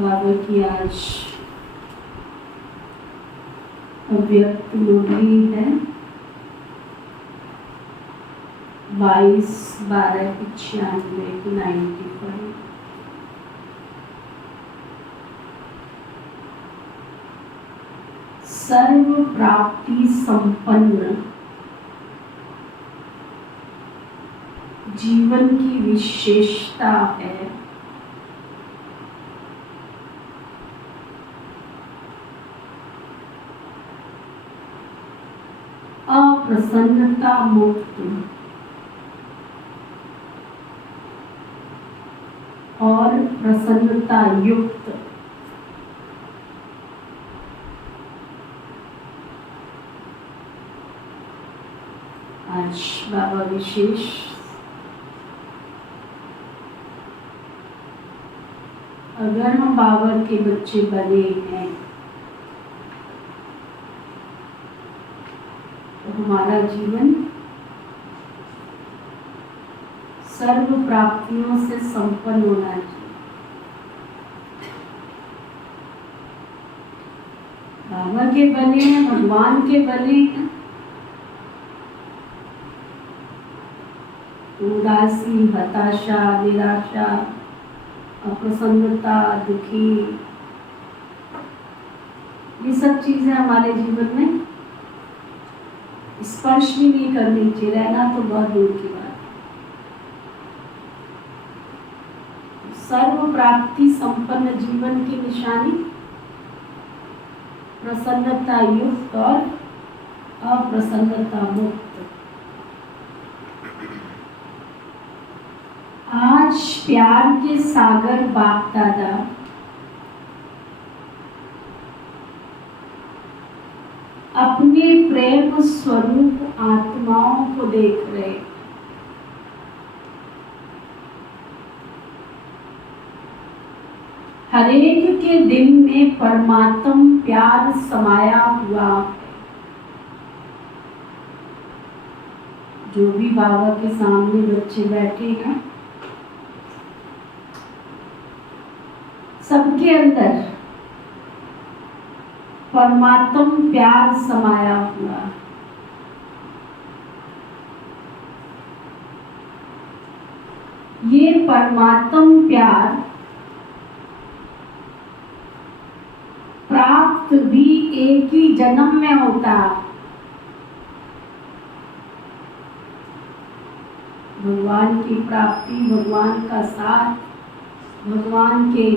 बाबा की आज अव्यक्त मुरली है 22/12/95 सर्व प्राप्ति संपन्न जीवन की विशेषता है अप्रसन्नता मुक्त और प्रसन्नता युक्त। आज बाबा विशेष अगर हम बाबा के बच्चे बने हैं तो हमारा जीवन सर्व प्राप्तियों से संपन्न होना चाहिए। बाबा के बने हैं, भगवान के बने हैं, उदासी, हताशा, निराशा, अप्रसन्नता, दुखी, ये सब चीजें हमारे जीवन में स्पर्श भी नहीं करनी चाहिए। रहना तो बहुत दूर की बात है। सर्व प्राप्ति संपन्न जीवन की निशानी प्रसन्नता युक्त और अप्रसन्नता मुक्त। आज प्यार के सागर बाप दादा अपने प्रेम स्वरूप आत्माओं को देख रहे। हरेक के दिल में परमात्म प्यार समाया हुआ है। जो भी बाबा के सामने बच्चे बैठे हैं, सबके अंदर परमात्म प्यार समाया हुआ। ये परमात्म प्यार प्राप्त भी एक ही जन्म में होता। भगवान की प्राप्ति, भगवान का साथ, भगवान के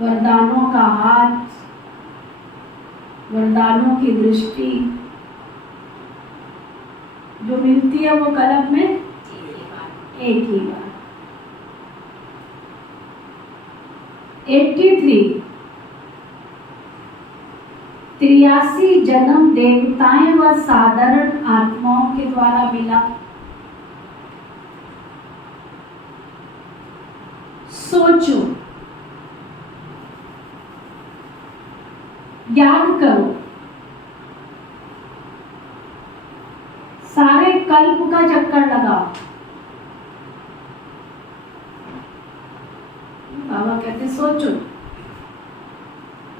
वरदानों का हाथ, वरदानों की दृष्टि जो मिलती है वो कल्प में एक ही बार। 83 जन्म देवताएं व साधारण आत्माओं के द्वारा मिला। सोचो, याद करो, सारे कल्प का चक्कर लगाओ। बाबा कहते सोचो,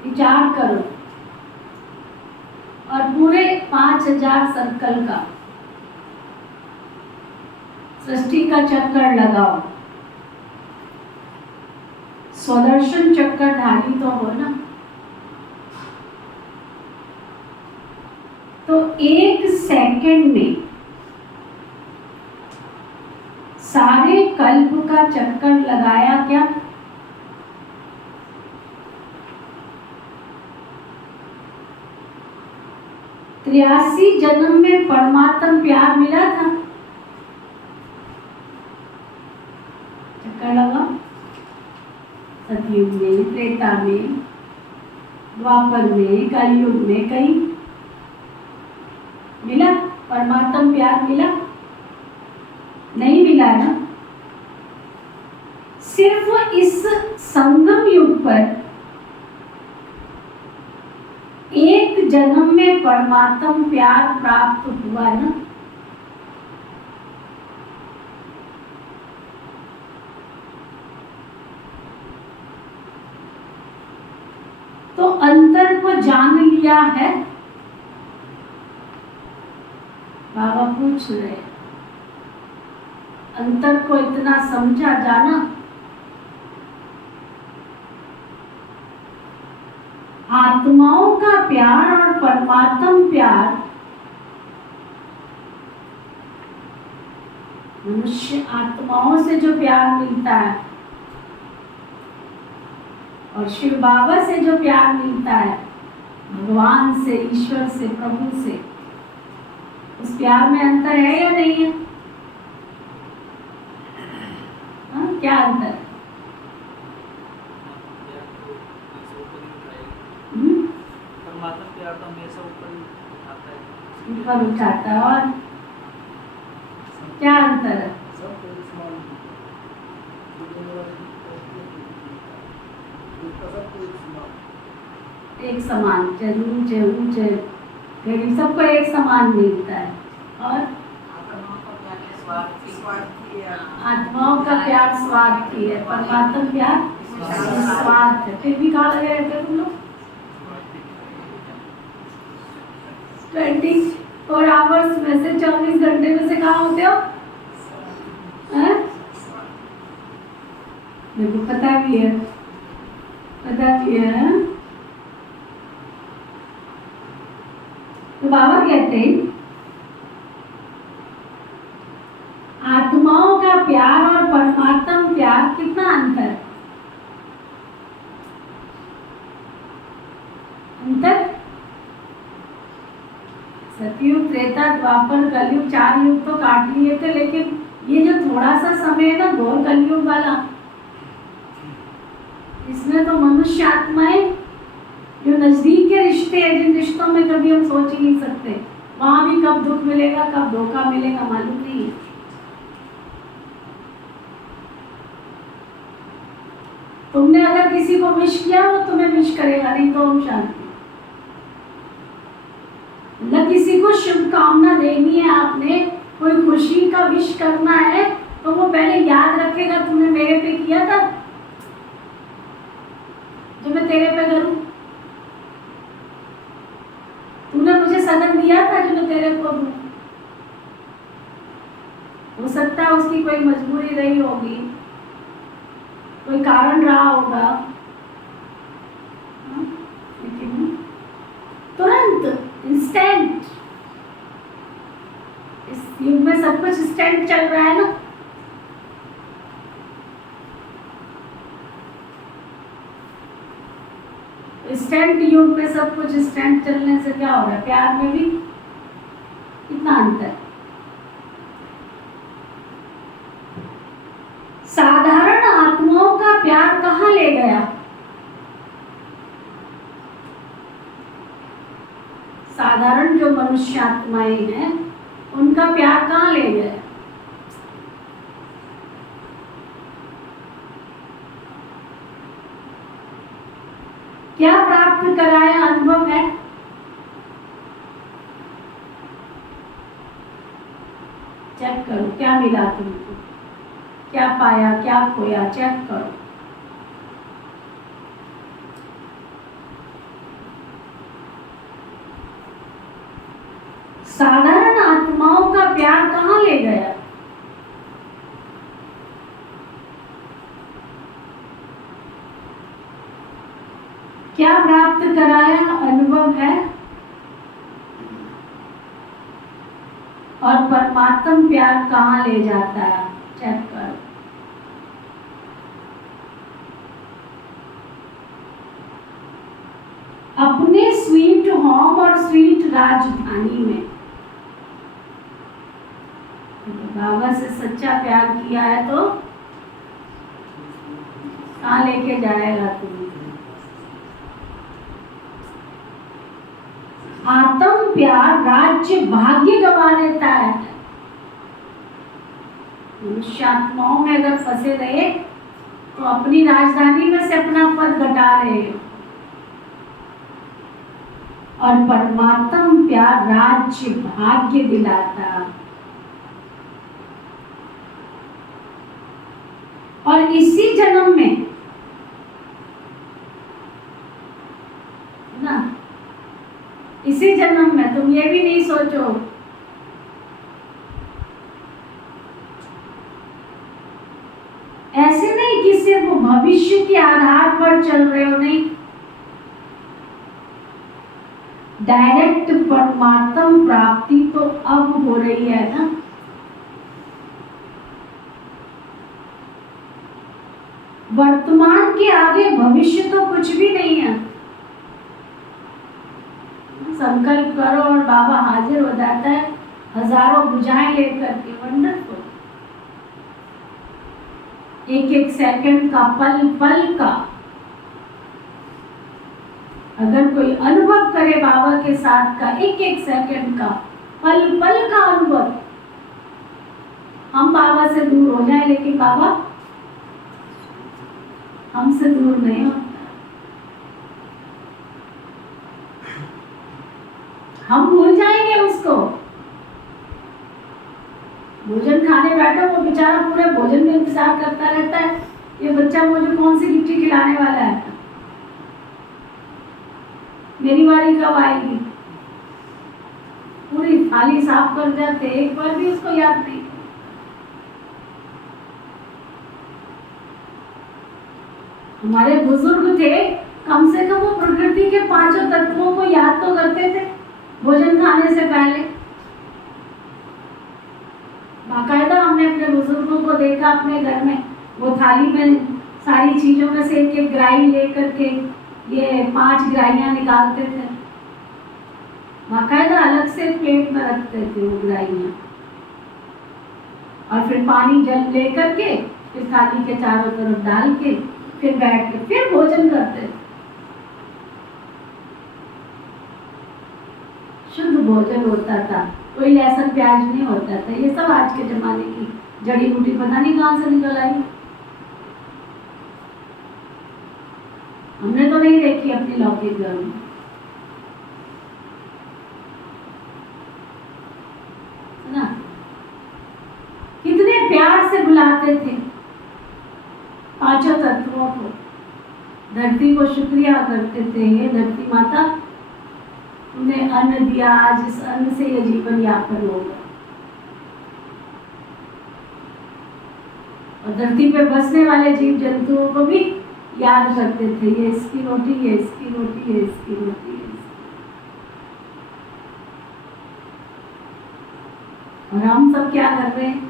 विचार करो और पूरे 5000 सर्कल का सृष्टि का चक्कर लगाओ। स्वदर्शन चक्रधारी तो हो ना। तो 1 सेकंड में सारे कल्प का चक्कर लगाया क्या? त्रियासी जन्म में परमात्म प्यार मिला था। चक्कर लगा, सतयुग में, त्रेता में, द्वापर में, कलयुग में कहीं मिला परमात्म प्यार? मिला नहीं मिला ना। सिर्फ इस संगम युग पर एक जन्म में परमात्म प्यार प्राप्त हुआ ना। तो अंतर को जान लिया है। बाबा पूछ रहे, अंतर को इतना समझा, जाना? आत्माओं का प्यार और परमात्म प्यार, मनुष्य आत्माओं से जो प्यार मिलता है और शिव बाबा से जो प्यार मिलता है, भगवान से, ईश्वर से, प्रभु से, उस प्यार में अंतर है या नहीं है? क्या अंतर है? परमात्मा प्यार तो हमेशा ऊपर उठाता है, ऊपर उठाता है। और क्या अंतर है? एक समान, ऊंचे ऊंचे गरीब सबको एक समान मिलता है। और आत्माओं का प्यार स्वार्थी है, परमात्मा प्यार स्वार्थ है। फिर भी कहाँ लगे रहते हो तुम लोग? 24 आवर्स में से 24 घंटे में से कहाँ होते हो? मेरे को पता भी है, पता भी है। तो बाबा कहते हैं आत्माओं का प्यार और परमात्मा प्यार कितना अंतर? अंतर सतयुग, त्रेता, द्वापर, कलयुग, 4 युग तो काट लिए थे, लेकिन ये जो थोड़ा सा समय है ना घोर कलयुग वाला, इसमें तो मनुष्य आत्माएं जो नजदीक के रिश्ते हैं, जिन रिश्तों में कभी हम सोच ही नहीं सकते, वहां भी कब दुख मिलेगा कब धोखा मिलेगा मालूम नहीं है। तुमने अगर किसी को विश किया वो तुम्हें विश करेगा, नहीं तो हम शांति। न किसी को शुभकामना देनी है, आपने कोई खुशी का विश करना है तो वो पहले याद रखेगा तुमने मेरे पे किया था, जो मैं तेरे पे करूं। तूने मुझे सगन दिया था जो मैं तेरे को दूं। हो सकता है उसकी कोई मजबूरी रही होगी, कोई कारण रहा होगा, लेकिन तुरंत इंस्टेंट, इस युग में सब कुछ इंस्टेंट चल रहा है ना। इंस्टेंट युग में सब कुछ इंस्टेंट चलने से क्या हो रहा है? प्यार में भी कितना अंतर है। साधारण आत्माओं का प्यार कहाँ ले गया? साधारण जो मनुष्य आत्माएं हैं उनका प्यार कहाँ ले गया? क्या प्राप्त कराया? अनुभव है? चेक करो क्या मिला तुमको, क्या पाया, क्या खोया, चेक करो। साधारण आत्माओं का प्यार कहाँ ले गया? क्या प्राप्त कराया? अनुभव है? और परमात्मा प्यार कहाँ ले जाता है? चेक करो। अपने स्वीट होम और स्वीट राजधानी में बाबा से सच्चा प्यार किया है तो कहाँ लेके जाएगा तुम? आत्म प्यार राज्य भाग्य गवा देता है। मनुष्य आत्माओं में अगर फंसे रहे तो अपनी राजधानी में से अपना पद घटा रहे हो, और परमात्म प्यार राज्य भाग्य दिलाता। और इसी जन्म में ना, इसी जन्म में तुम ये भी नहीं सोचो ऐसे नहीं कि सिर्फ भविष्य के आधार पर चल रहे हो, नहीं, डायरेक्ट परमात्म प्राप्ति तो अब हो रही है ना। वर्तमान के आगे भविष्य तो कुछ भी नहीं है। संकल्प करो और बाबा हाजिर हो जाता है हजारों भुजाएं लेकर के। वंडरफुल। एक एक सेकंड का, पल पल का अगर कोई अनुभव करे बाबा के साथ का, एक एक सेकंड का, पल पल का अनुभव, हम बाबा से दूर हो जाए लेकिन बाबा हमसे दूर नहीं होता। हम भूल जाएंगे उसको। भोजन खाने बैठो, वो बेचारा पूरे भोजन में इंतजार करता रहता है, ये बच्चा मुझे कौन सी गिट्टी खिलाने वाला है, मेरी बारी कब आएगी। पूरी थाली साफ कर जाते, एक बार भी उसको याद नहीं। हमारे बुजुर्ग थे, कम से कम वो प्रकृति के पांचों तत्वों को याद तो करते थे भोजन खाने से पहले। बाकायदा हमने अपने बुजुर्गों को देखा अपने घर में, वो थाली में सारी चीजों में से एक एक ग्राही लेकर के ये 5 ग्राहियां निकालते थे, बाकायदा अलग से प्लेट में रखते थे वो ग्राहियां, और फिर पानी जल लेकर के फिर थाली के चारों तरफ डाल के फिर बैठ के फिर भोजन करते थे। शुद्ध भोजन होता था, कोई लहसुन प्याज नहीं होता था। ये सब आज के जमाने की जड़ी बूटी पता नहीं कहां से निकल आई, हमने तो नहीं देखी अपनी लौकिक घर में। ना कितने प्यार से बुलाते थे पांचों तत्वों को, धरती को शुक्रिया करते थे, ये धरती माता तुमने अन्न दिया, आज इस अन्न से ये जीवन यापन होगा। और धरती पे बसने वाले जीव जंतुओं को भी याद करते थे, ये इसकी रोटी, ये इसकी रोटी, ये इसकी रोटी, ये इसकी। और हम सब क्या कर रहे हैं?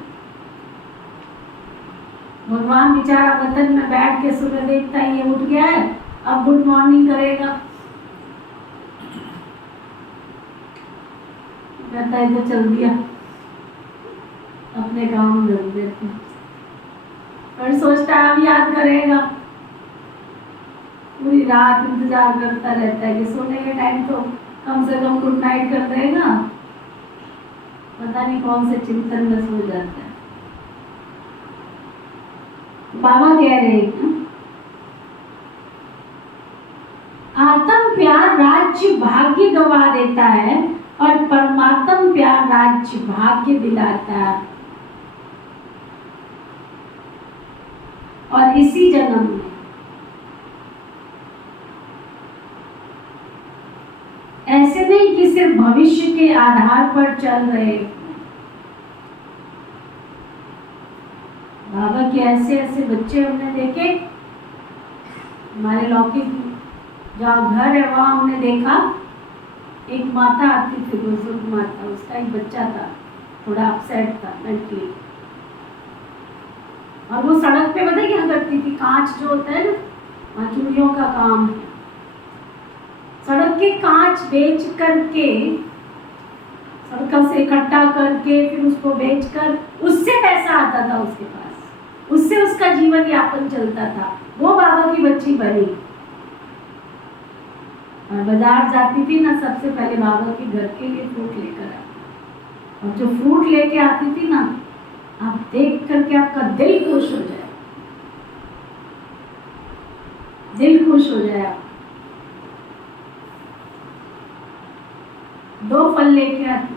भगवान बेचारा वतन में बैठ के सुबह देखता है ये उठ गया है, अब गुड मॉर्निंग करेगा, कहता है तो चल दिया, अपने काम में लग देते, और सोचता है अब याद करेगा। पूरी रात इंतजार करता रहता है कि सोने के टाइम तो कम से कम गुड नाइट कर देगा, पता नहीं कौन से चिंतन में सो जाता है। बाबा कह रहे हैं आत्म प्यार राज्य भाग्य गवा देता है और परमात्म प्यार राज्य भाग्य दिलाता है। और इसी जन्म में ऐसे नहीं कि सिर्फ भविष्य के आधार पर चल रहे, बाबा के ऐसे ऐसे बच्चे हमने देखे। हमारे लौकिक जहाँ घर है वहाँ हमने देखा, एक माता आती थी, बुजुर्ग माता, उसका एक बच्चा था, थोड़ा अपसेट था मेंटली, और वो सड़क पे पता क्या करती थी, कांच जो होता है ना, वहाँ चूड़ियों का काम है, सड़क के कांच बेच करके, सड़क से इकट्ठा करके फिर उसको बेचकर उससे पैसा आता था उसके पास, उससे उसका जीवन यापन चलता था। वो बाबा की बच्ची बनी और बाजार जाती थी ना, सबसे पहले बाबा के घर के लिए फ्रूट लेकर आती, और जो फ्रूट लेके आती थी ना, आप देख करके आपका दिल खुश हो जाए, दिल खुश हो जाए। आप 2 फल लेके आती,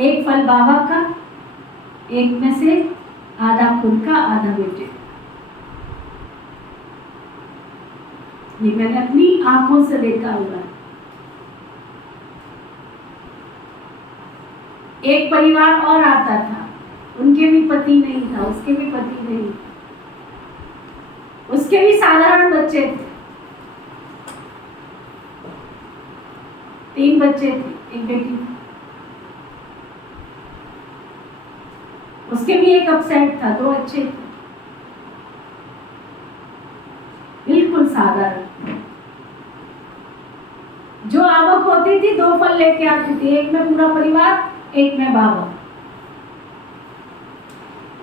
एक फल बाबा का, एक में से आधा खुद का आधा बेटे। ये मैंने अपनी आंखों से देखा हुआ है। एक परिवार और आता था, उनके भी पति नहीं था, उसके भी पति नहीं था, उसके भी साधारण बच्चे थे, 3 बच्चे थे, एक बेटी थी, उसके भी एक अपसेट था, 2 अच्छे थे, बिल्कुल साधारण। जो आवक होती थी 2 फल लेके आती थी, एक में पूरा परिवार, एक में बाबा।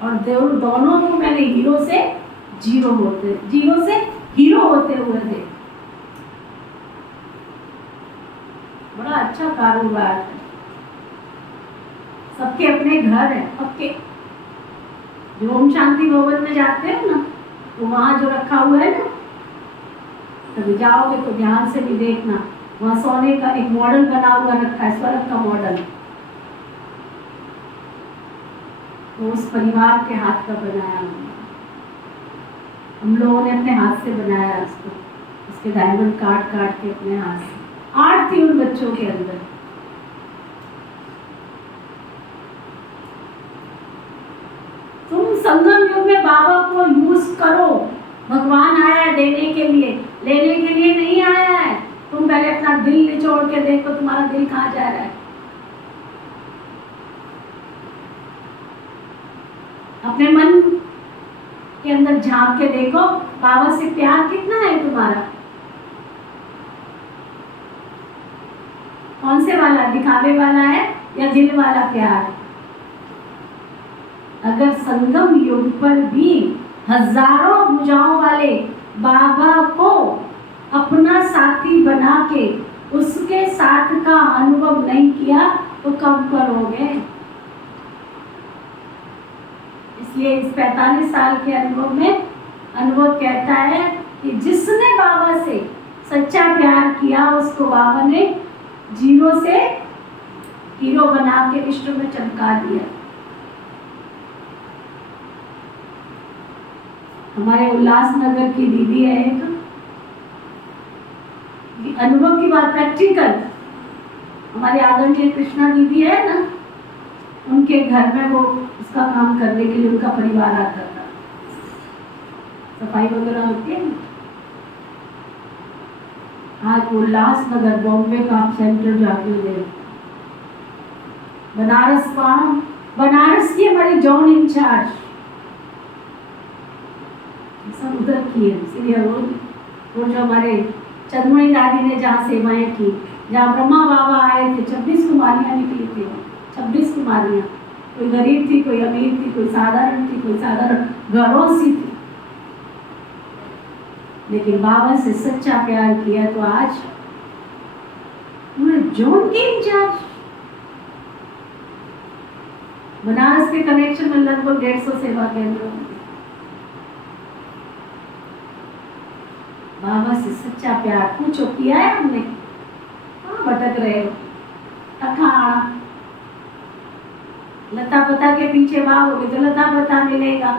और दोनों को मैंने जीरो से हीरो होते हुए देखा। बड़ा अच्छा कारोबार है। सबके अपने घर है पक्के। जो ओम शांति भवन में जाते हो ना, तो वहां जो रखा हुआ है ना, कभी जाओगे तो ध्यान से भी देखना, वहां सोने का एक मॉडल बना हुआ रखा है, स्वर्ग का मॉडल। तो उस परिवार के हाथ का बनाया हम लोगों ने अपने हाथ से बनाया उसको, उसके डायमंड काट के अपने हाथ से। आर्ट थी उन बच्चों के अंदर। तुम संगम युग में बाबा को यूज करो। भगवान आया है देने के लिए, लेने के लिए नहीं आया है। तुम पहले अपना दिल निचोड़ के देखो, तुम्हारा दिल कहाँ जा रहा है। अपने मन के अंदर झांक के देखो, बाबा से प्यार कितना है तुम्हारा। कौन से वाला, दिखावे वाला है या दिल वाला प्यार। अगर संगम युग पर भी हजारों भुजाओं वाले बाबा को अपना साथी बना के उसके साथ का अनुभव नहीं किया तो कब करोगे। इसलिए इस 45 साल के अनुभव में अनुभव कहता है कि जिसने बाबा से सच्चा प्यार किया उसको बाबा ने जीरो से हीरो बना के विश्व में चमका दिया। हमारे उल्लासनगर की दीदी है एक, अनुभव की बात प्रैक्टिकल। हमारे आदरणीय कृष्णा दीदी है ना, उनके घर में वो उसका काम करने के लिए उनका परिवार आता था, सफाई वगैरह होती है ना। आज उल्लासनगर बॉम्बे का आप सेंटर जाके दे, बनारस की हमारी जॉन इंचार्ज सब उधर की है। इसलिए वो जो हमारे चंद्रमणि दादी ने जहाँ सेवाएं की, जहाँ ब्रह्मा बाबा आए थे, 26 कुमारियाँ निकली थी। 26 कुमारियाँ, कोई गरीब थी, कोई अमीर थी, कोई साधारण थी, कोई साधारण घरों सी थी, लेकिन बाबा से सच्चा प्यार किया तो आज पूरे जोन के इंचार्ज। बनारस के कनेक्शन में लगभग 150 सेवा केंद्र। बाबा से सच्चा प्यार पूछो किया है हमने। कहाँ भटक रहे हो, अखाड़ा लता पता के पीछे भागोगे तो लता पता मिलेगा।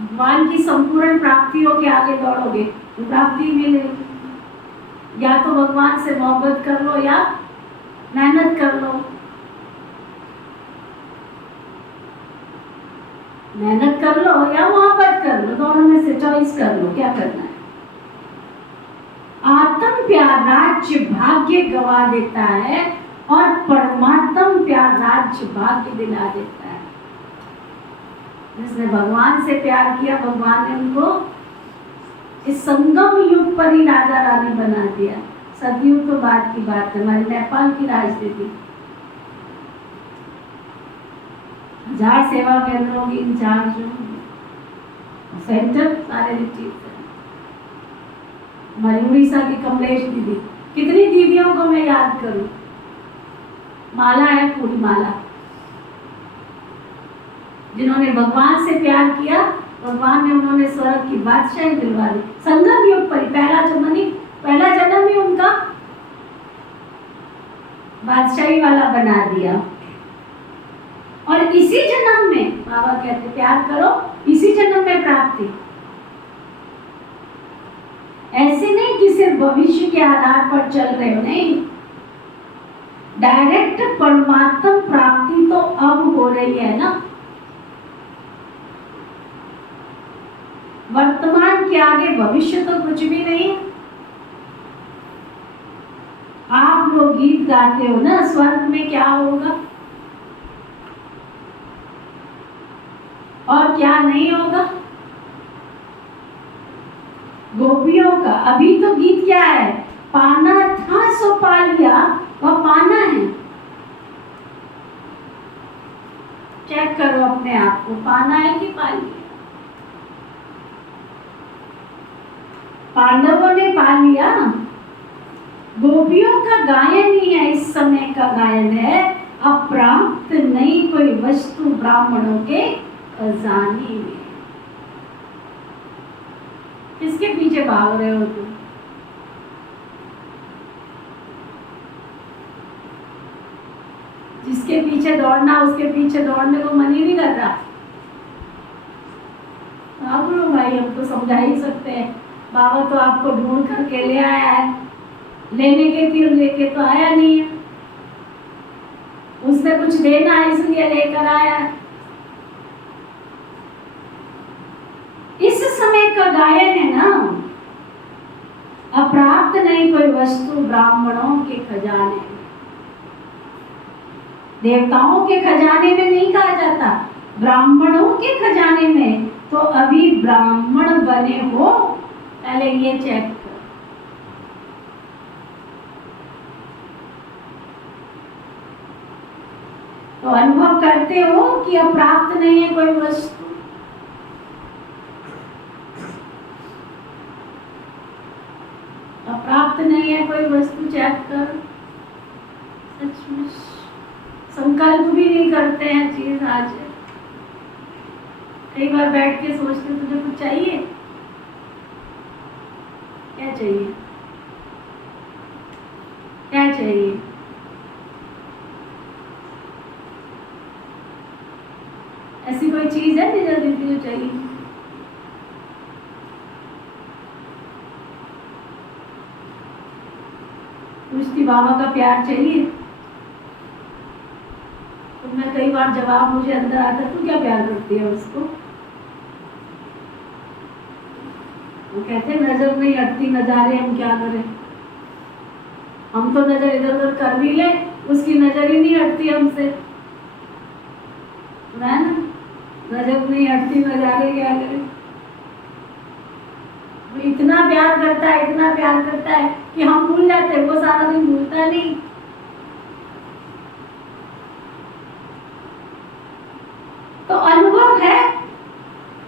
भगवान की संपूर्ण प्राप्तियों के आगे दौड़ोगे तो प्राप्ति मिलेगी। या तो भगवान से मोहब्बत कर लो या मेहनत कर लो। मेहनत कर लो या मोहब्बत कर लो, दोनों में से चॉइस कर लो, क्या करना है। आत्म प्यार राज्य भाग्य गवा देता है और परमात्म प्यार राज्य भाग्य दिला देता है। जिसने भगवान से प्यार किया, भगवान ने उनको इस संगम युग पर ही राजा रानी बना दिया। सतयुग तो बात की बात है। हमारे नेपाल की राजनीति 1000 सेवा केंद्रों की इंचार्ज सेंटर सारे रिट्रीट। हमारी उड़ीसा की कमलेश दीदी, कितनी दीदियों को मैं याद करूं। माला है पूरी माला, जिन्होंने भगवान से प्यार किया, भगवान ने उन्होंने स्वर्ग की बादशाही दिलवा दी। संगम युग पर पहला जन्म ही उनका बादशाही वाला बना दिया। और इसी जन्म में बाबा कहते प्यार करो, इसी जन्म में प्राप्ति। ऐसे नहीं कि सिर्फ भविष्य के आधार पर चल रहे हो, नहीं, डायरेक्ट परमात्म प्राप्ति तो अब हो रही है ना। वर्तमान के आगे भविष्य तो कुछ भी नहीं। आप लोग गीत गाते हो ना, स्वर्ग में क्या होगा और क्या नहीं होगा। गोपियों का अभी तो गीत क्या है, पाना था सो पा लिया, वह पाना है। चेक करो अपने आप को, पाना है कि पा लिया? पांडवों ने पा लिया। गोपियों का गायन ही है, इस समय का गायन है, अप्राप्त नहीं कोई वस्तु ब्राह्मणों के खजाने में। किसके पीछे भाग रहे हो तुम? जिसके पीछे दौड़ना, उसके पीछे दौड़ने को मन ही नहीं कर रहा। हाँ बोलो भाई, हम तो समझा ही सकते हैं, बाबा तो आपको ढूंढ करके ले आया है, लेने के तीर लेके तो आया नहीं है, उसने कुछ देना है इसलिए लेकर आया। इस समय का गायन है ना, अप्राप्त नहीं कोई वस्तु ब्राह्मणों के खजाने में। देवताओं के खजाने में नहीं कहा जाता, ब्राह्मणों के खजाने में। तो अभी ब्राह्मण बने हो, पहले ये चेक करो। तो अनुभव करते हो कि अप्राप्त नहीं है कोई वस्तु। अप्राप्त नहीं है कोई वस्तु, चेक करो। सचमुच संकल्प भी नहीं करते हैं चीज आज। कई बार बैठ के सोचते तुझे कुछ चाहिए, क्या चाहिए, क्या चाहिए? ऐसी कोई चीज है निजा दीदी जो चाहिए? पूछती बाबा का प्यार चाहिए, तो मैं कई बार जवाब मुझे अंदर आता, तू क्या प्यार करती है उसको? वो कहते नजर नहीं हटती, नजारे हम क्या करें? हम तो नजर इधर उधर कर भी ले, उसकी नजर ही नहीं हटती हमसे, है ना? नजर नहीं हटती, नजारे क्या करें? वो इतना प्यार करता है, इतना प्यार करता है कि हम भूल जाते हैं, वो सारा दिन भूलता नहीं। तो अनुभव है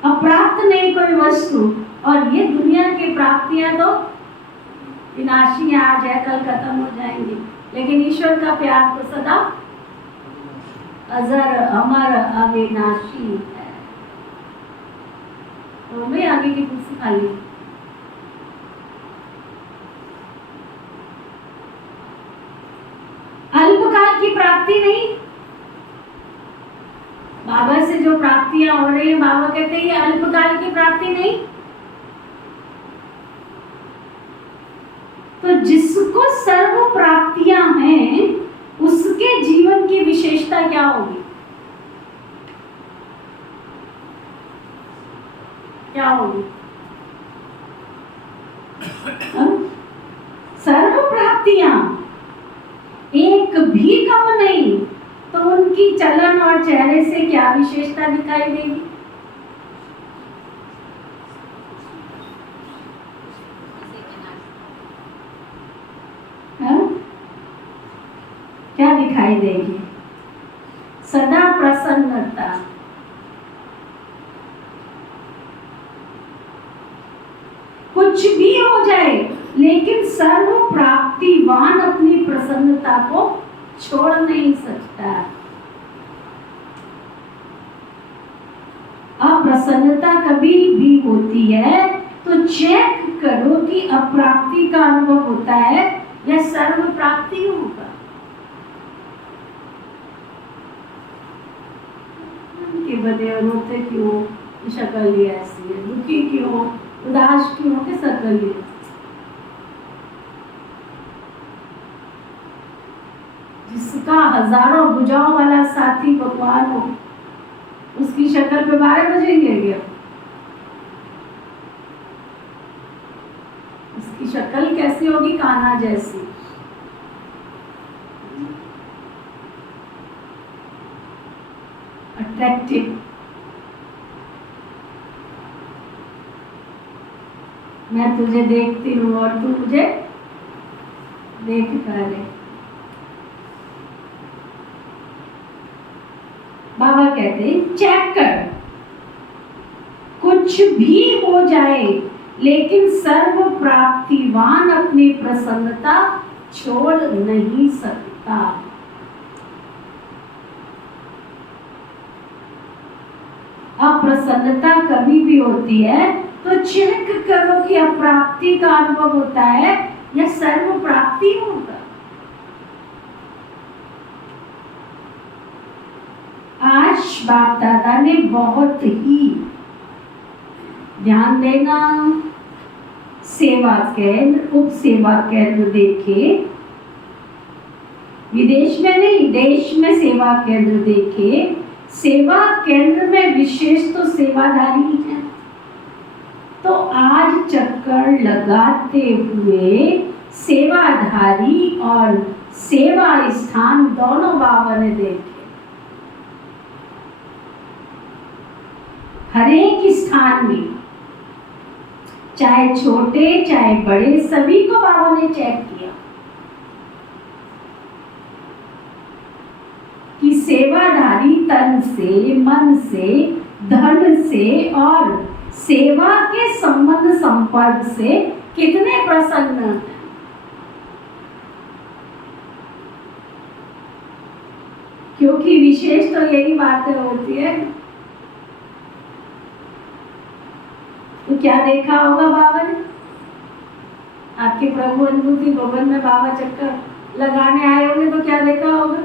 अप्राप्त नहीं कोई वस्तु, और ये दुनिया की प्राप्तियां तो विनाशी आज है, कल खत्म हो जाएंगी, लेकिन ईश्वर का प्यार तो सदा अजर अमर अविनाशी है। तो मैं आगे की कुछ खाली अल्पकाल की प्राप्ति नहीं, बाबा से जो प्राप्तियां हो रही है, बाबा कहते हैं ये अल्पकाल की प्राप्ति नहीं। तो जिसको सर्व प्राप्तियां हैं, उसके जीवन की विशेषता क्या होगी? क्या होगी? सर्व प्राप्तियां एक भी कम नहीं, तो उनकी चलन और चेहरे से क्या विशेषता दिखाई देगी? क्या दिखाई देगी? सदा प्रसन्नता। कुछ भी हो जाए, लेकिन सर्व प्राप्तिवान अपनी प्रसन्नता को छोड़ नहीं सकता। अप्रसन्नता कभी भी होती है तो चेक करो कि अप्राप्ति का अनुभव होता है या सर्व प्राप्ति होगा। के बदे रोते क्यों, शक्ल ये ऐसी है, दुखी क्यों, उदास क्यों, कि शक्ल ये। जिसका हजारों भुजाओं वाला साथी भगवान हो, उसकी शक्ल पे 12 बजेंगे क्या? उसकी शक्ल कैसी होगी? कान्हा जैसी। अट्रैक्टिव। मैं तुझे देखती हूँ और तू मुझे देख, 12 बाबा कहते हैं चेक कर, कुछ भी हो जाए लेकिन सर्व प्राप्तिवान अपनी प्रसन्नता छोड़ नहीं सकता। अप्रसन्नता कभी भी होती है तो चेक करो कि अप्राप्ति का अनुभव होता है या सर्व प्राप्ति होगा। आज बाप दादा ने बहुत ही ध्यान देना, सेवा केंद्र उप सेवा केंद्र देखे, विदेश में नहीं देश में सेवा केंद्र देखे। सेवा केंद्र में विशेष तो सेवाधारी है, तो आज चक्कर लगाते हुए सेवाधारी और सेवा स्थान दोनों बाबा ने देखे। हर एक स्थान में चाहे छोटे चाहे बड़े सभी को बाबा ने चेक किया कि सेवाधारी तन से, मन से, धन से और सेवा के संबंध संपर्क से कितने प्रसन्न हैं। क्योंकि विशेष तो यही बातें होती है। तो क्या देखा होगा बाबा ने? आपके प्रभु अनुभूति भवन में बाबा चक्कर लगाने आए होंगे तो क्या देखा होगा?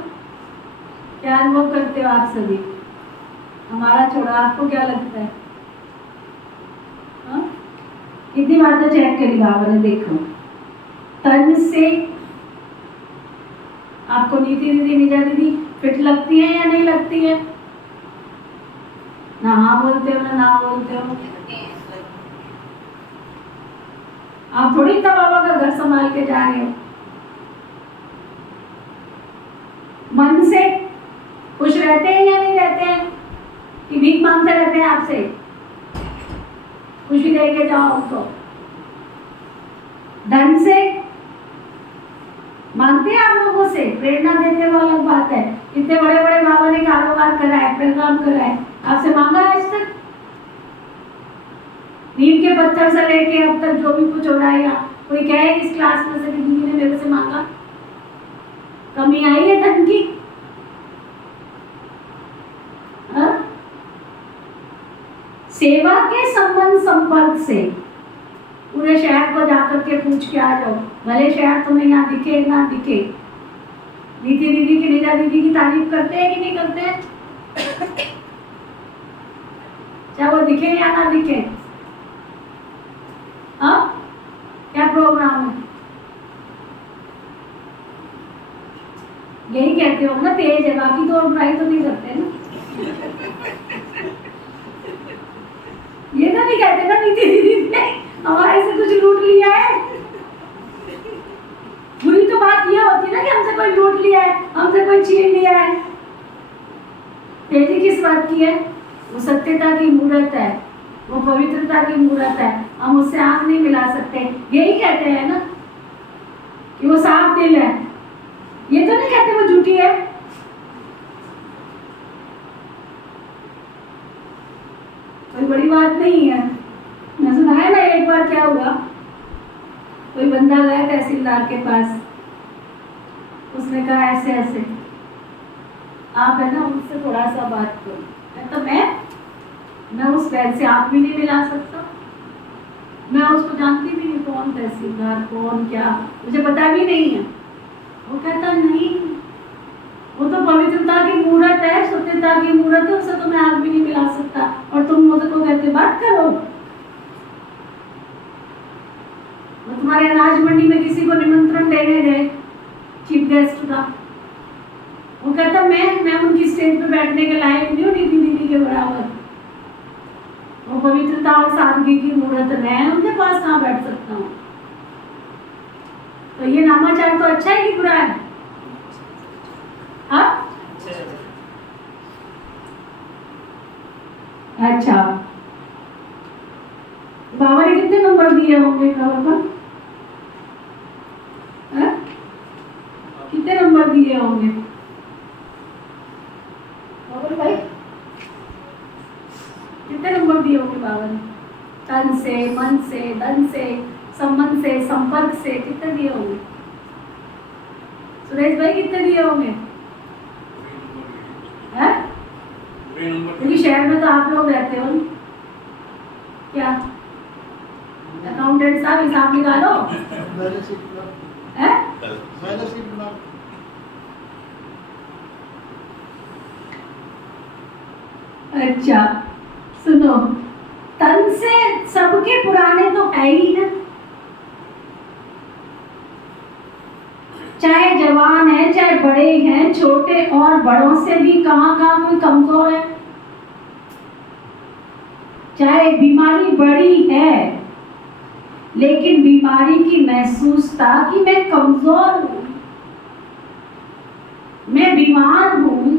क्या अनुभव करते हो आप सभी? हमारा छोड़ा, आपको क्या लगता है? कितनी बातें चेक करी बाबा ने? देखो, तन से आपको नीति दीदी, निजा दीदी फिट लगती है या नहीं लगती है? ना हाँ बोलते हो ना बोलते हो। आप थोड़ी इतना बाबा का घर संभाल के जा रहे हो। मन से खुश रहते हैं या नहीं रहते हैं कि भीख मांगते रहते हैं आपसे? खुशी दे के जाओ उनको। धन से मांगते हैं आप लोगों से, प्रेरणा देते वो अलग बात है। कितने बड़े बड़े बाबा ने कारोबार करा है, प्रोग्राम करा है, आपसे मांगा आज तक? नीम के पत्थर से लेके अब तक जो भी कुछ हो रहा है, या कोई कहे इस क्लास में से कि दीदी ने मेरे से मांगा? कमी आई है धन की? सेवा के संबंध संपर्क से पूरे शहर को जाकर के पूछ के आ जाओ, भले शहर तुम्हें यहाँ दिखे ना दिखे। नीति दीदी की, निजा दीदी की तारीफ करते हैं कि नहीं करते हैं? चाहे वो दिखे या ना दिखे। हाँ, क्या प्रोग्राम है? यही कहते हो ना, तेज है, बाकी तो बुराई तो नहीं करते ना। ये तो नहीं कहते ना नीति दीदी ने हमारे से कुछ लूट लिया है। बुरी तो बात ये होती ना कि हमसे कोई लूट लिया है, हमसे कोई छीन लिया है। तेजी किस बात की है? वो सत्यता की मूर्त है, वो पवित्रता की मूर्त है, हम उससे आंख नहीं मिला सकते। यही कहते हैं ना कि वो साफ दिल है। ये तो नहीं कहते वो झूठी है। कोई बड़ी बात नहीं है। मैं सुना है ना, एक बार क्या हुआ, कोई बंदा गया तहसीलदार के पास, उसने कहा ऐसे ऐसे, आप है ना उससे थोड़ा सा बात करो। तो मैं उस वैद से आप भी नहीं मिला सकता, मैं उसको जानती भी नहीं, कौन तहसीलदार कौन क्या मुझे पता भी नहीं है। वो कहता नहीं, वो तो पवित्रता की मूर्त है, सत्यता की मूर्त है, उससे तो मैं आग भी नहीं मिला सकता, और तुम मुझको कहते बात करो। वो तुम्हारे अनाज मंडी में किसी को निमंत्रण देने गए चीफ गेस्ट का, वो कहता मैं उनकी स्टेज पे बैठने के लायक नहीं हूँ नीति दीदी के बराबर। वो पवित्रता और सादगी की मूर्त है, मैं उनके पास कहाँ बैठ सकता हूँ? तो ये नामाचार तो अच्छा है कि बुरा है? हाँ, अच्छा। बाबा ने कितने नंबर दिए होंगे कवर पर? कितने नंबर दिए होंगे भाई? कितने नंबर दिए होंगे बाबा ने? तन से, मन से, धन से, संबंध से, संपर्क से कितने दिए होंगे? सुरेश भाई कितने दिए होंगे? हैं? क्योंकि शहर में तो आप लोग रहते हो ना? क्या अकाउंटेंट साहब हिसाब निकालो है? अच्छा सुनो, तन से सबके पुराने तो है ही ना, चाहे जवान है चाहे बड़े हैं, छोटे और बड़ों से भी कहाँ कहाँ कोई कमजोर है। चाहे बीमारी बड़ी है लेकिन बीमारी की महसूसता कि मैं कमजोर हूं, मैं बीमार हूं,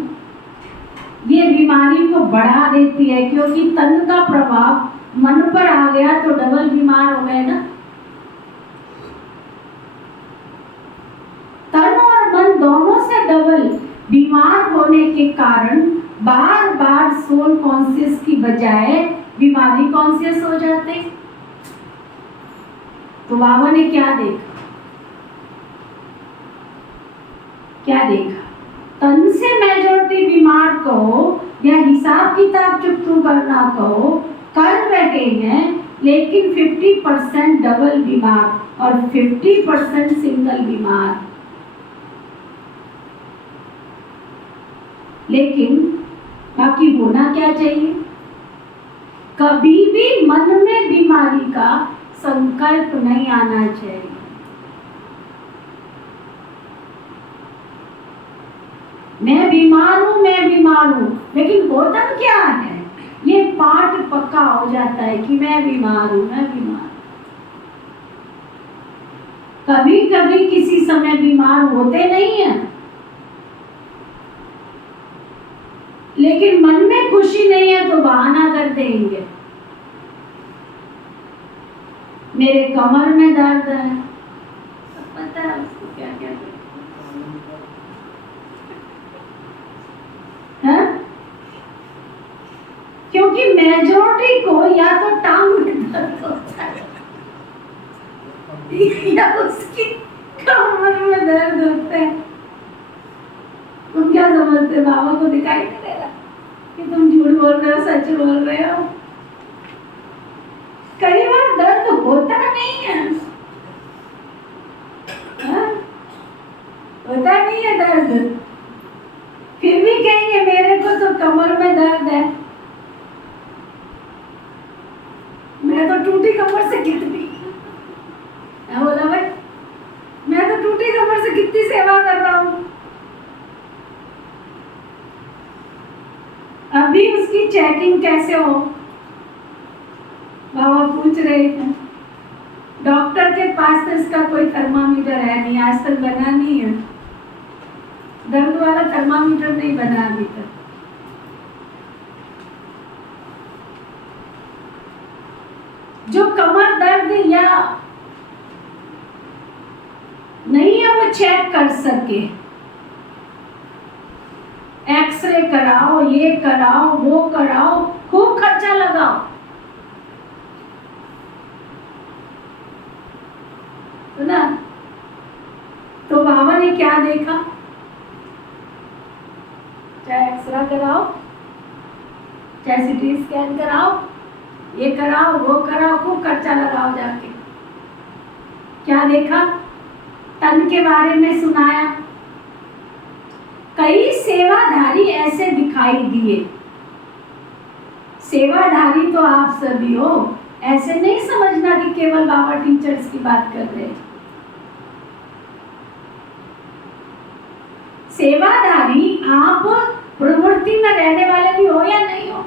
ये बीमारी को बढ़ा देती है, क्योंकि तन का प्रभाव मन पर आ गया तो डबल बीमार हो गए ना। तन और मन दोनों से डबल बीमार होने के कारण बार बार सोल कॉन्शियस की बजाय बीमारी कॉन्शियस हो जाते। तो बाबा ने क्या देखा? क्या देखा? तन से मेजॉरिटी बीमार कहो या हिसाब किताब चुप करना कहो, कर रहे हैं, लेकिन 50% डबल बीमार और 50% सिंगल बीमार। लेकिन बाकी होना क्या चाहिए? कभी भी मन में बीमारी का संकल्प नहीं आना चाहिए। मैं बीमार हूं, मैं बीमार हूं, लेकिन होता क्या है? ये पाठ पक्का हो जाता है कि मैं बीमार हूं, मैं बीमार। कभी कभी किसी समय बीमार होते नहीं है, लेकिन मन में खुशी नहीं है तो बहाना कर देंगे। मेरे कमर में दर्द है, सब पता है उसको क्या क्या है? क्योंकि मेजॉरिटी को या तो टांग में दर्द होता है या उसकी कमर में दर्द होता है। तुम क्या समझते? बाबा को दिखाई नहीं दे रहा कि तुम झूठ बोल रहे हो, सच बोल रहे हो? कई बार दर्द होता नहीं है, होता नहीं है दर्द, फिर भी कहेंगे मेरे को तो कमर में दर्द है, मैं तो टूटी कमर से कितनी, मैं बोला भाई मैं तो टूटी कमर से कितनी सेवा कर रहा हूँ। अभी उसकी चेकिंग कैसे हो? बाबा पूछ रहे थे। डॉक्टर के पास तो इसका कोई थर्मामीटर है नहीं, आज तक बना नहीं है, दर्द वाला थर्मामीटर नहीं बना अभी तक। जो कमर दर्द या नहीं है वो चेक कर सके, एक्सरे कराओ, ये कराओ, वो कराओ, खूब खर्चा लगाओ, तो ना। तो बाबा ने क्या देखा? चाहे एक्सरा कराओ, चाहे सीटी स्कैन कराओ, ये कराओ, वो कराओ, खूब खर्चा लगाओ, जाके क्या देखा? तन के बारे में सुनाया। कई सेवाधारी ऐसे दिखाई दिए। सेवाधारी तो आप सभी हो, ऐसे नहीं समझना कि केवल बाबा टीचर्स की बात कर रहे हैं। सेवाधारी आप प्रवृत्ति में रहने वाले भी हो या नहीं हो?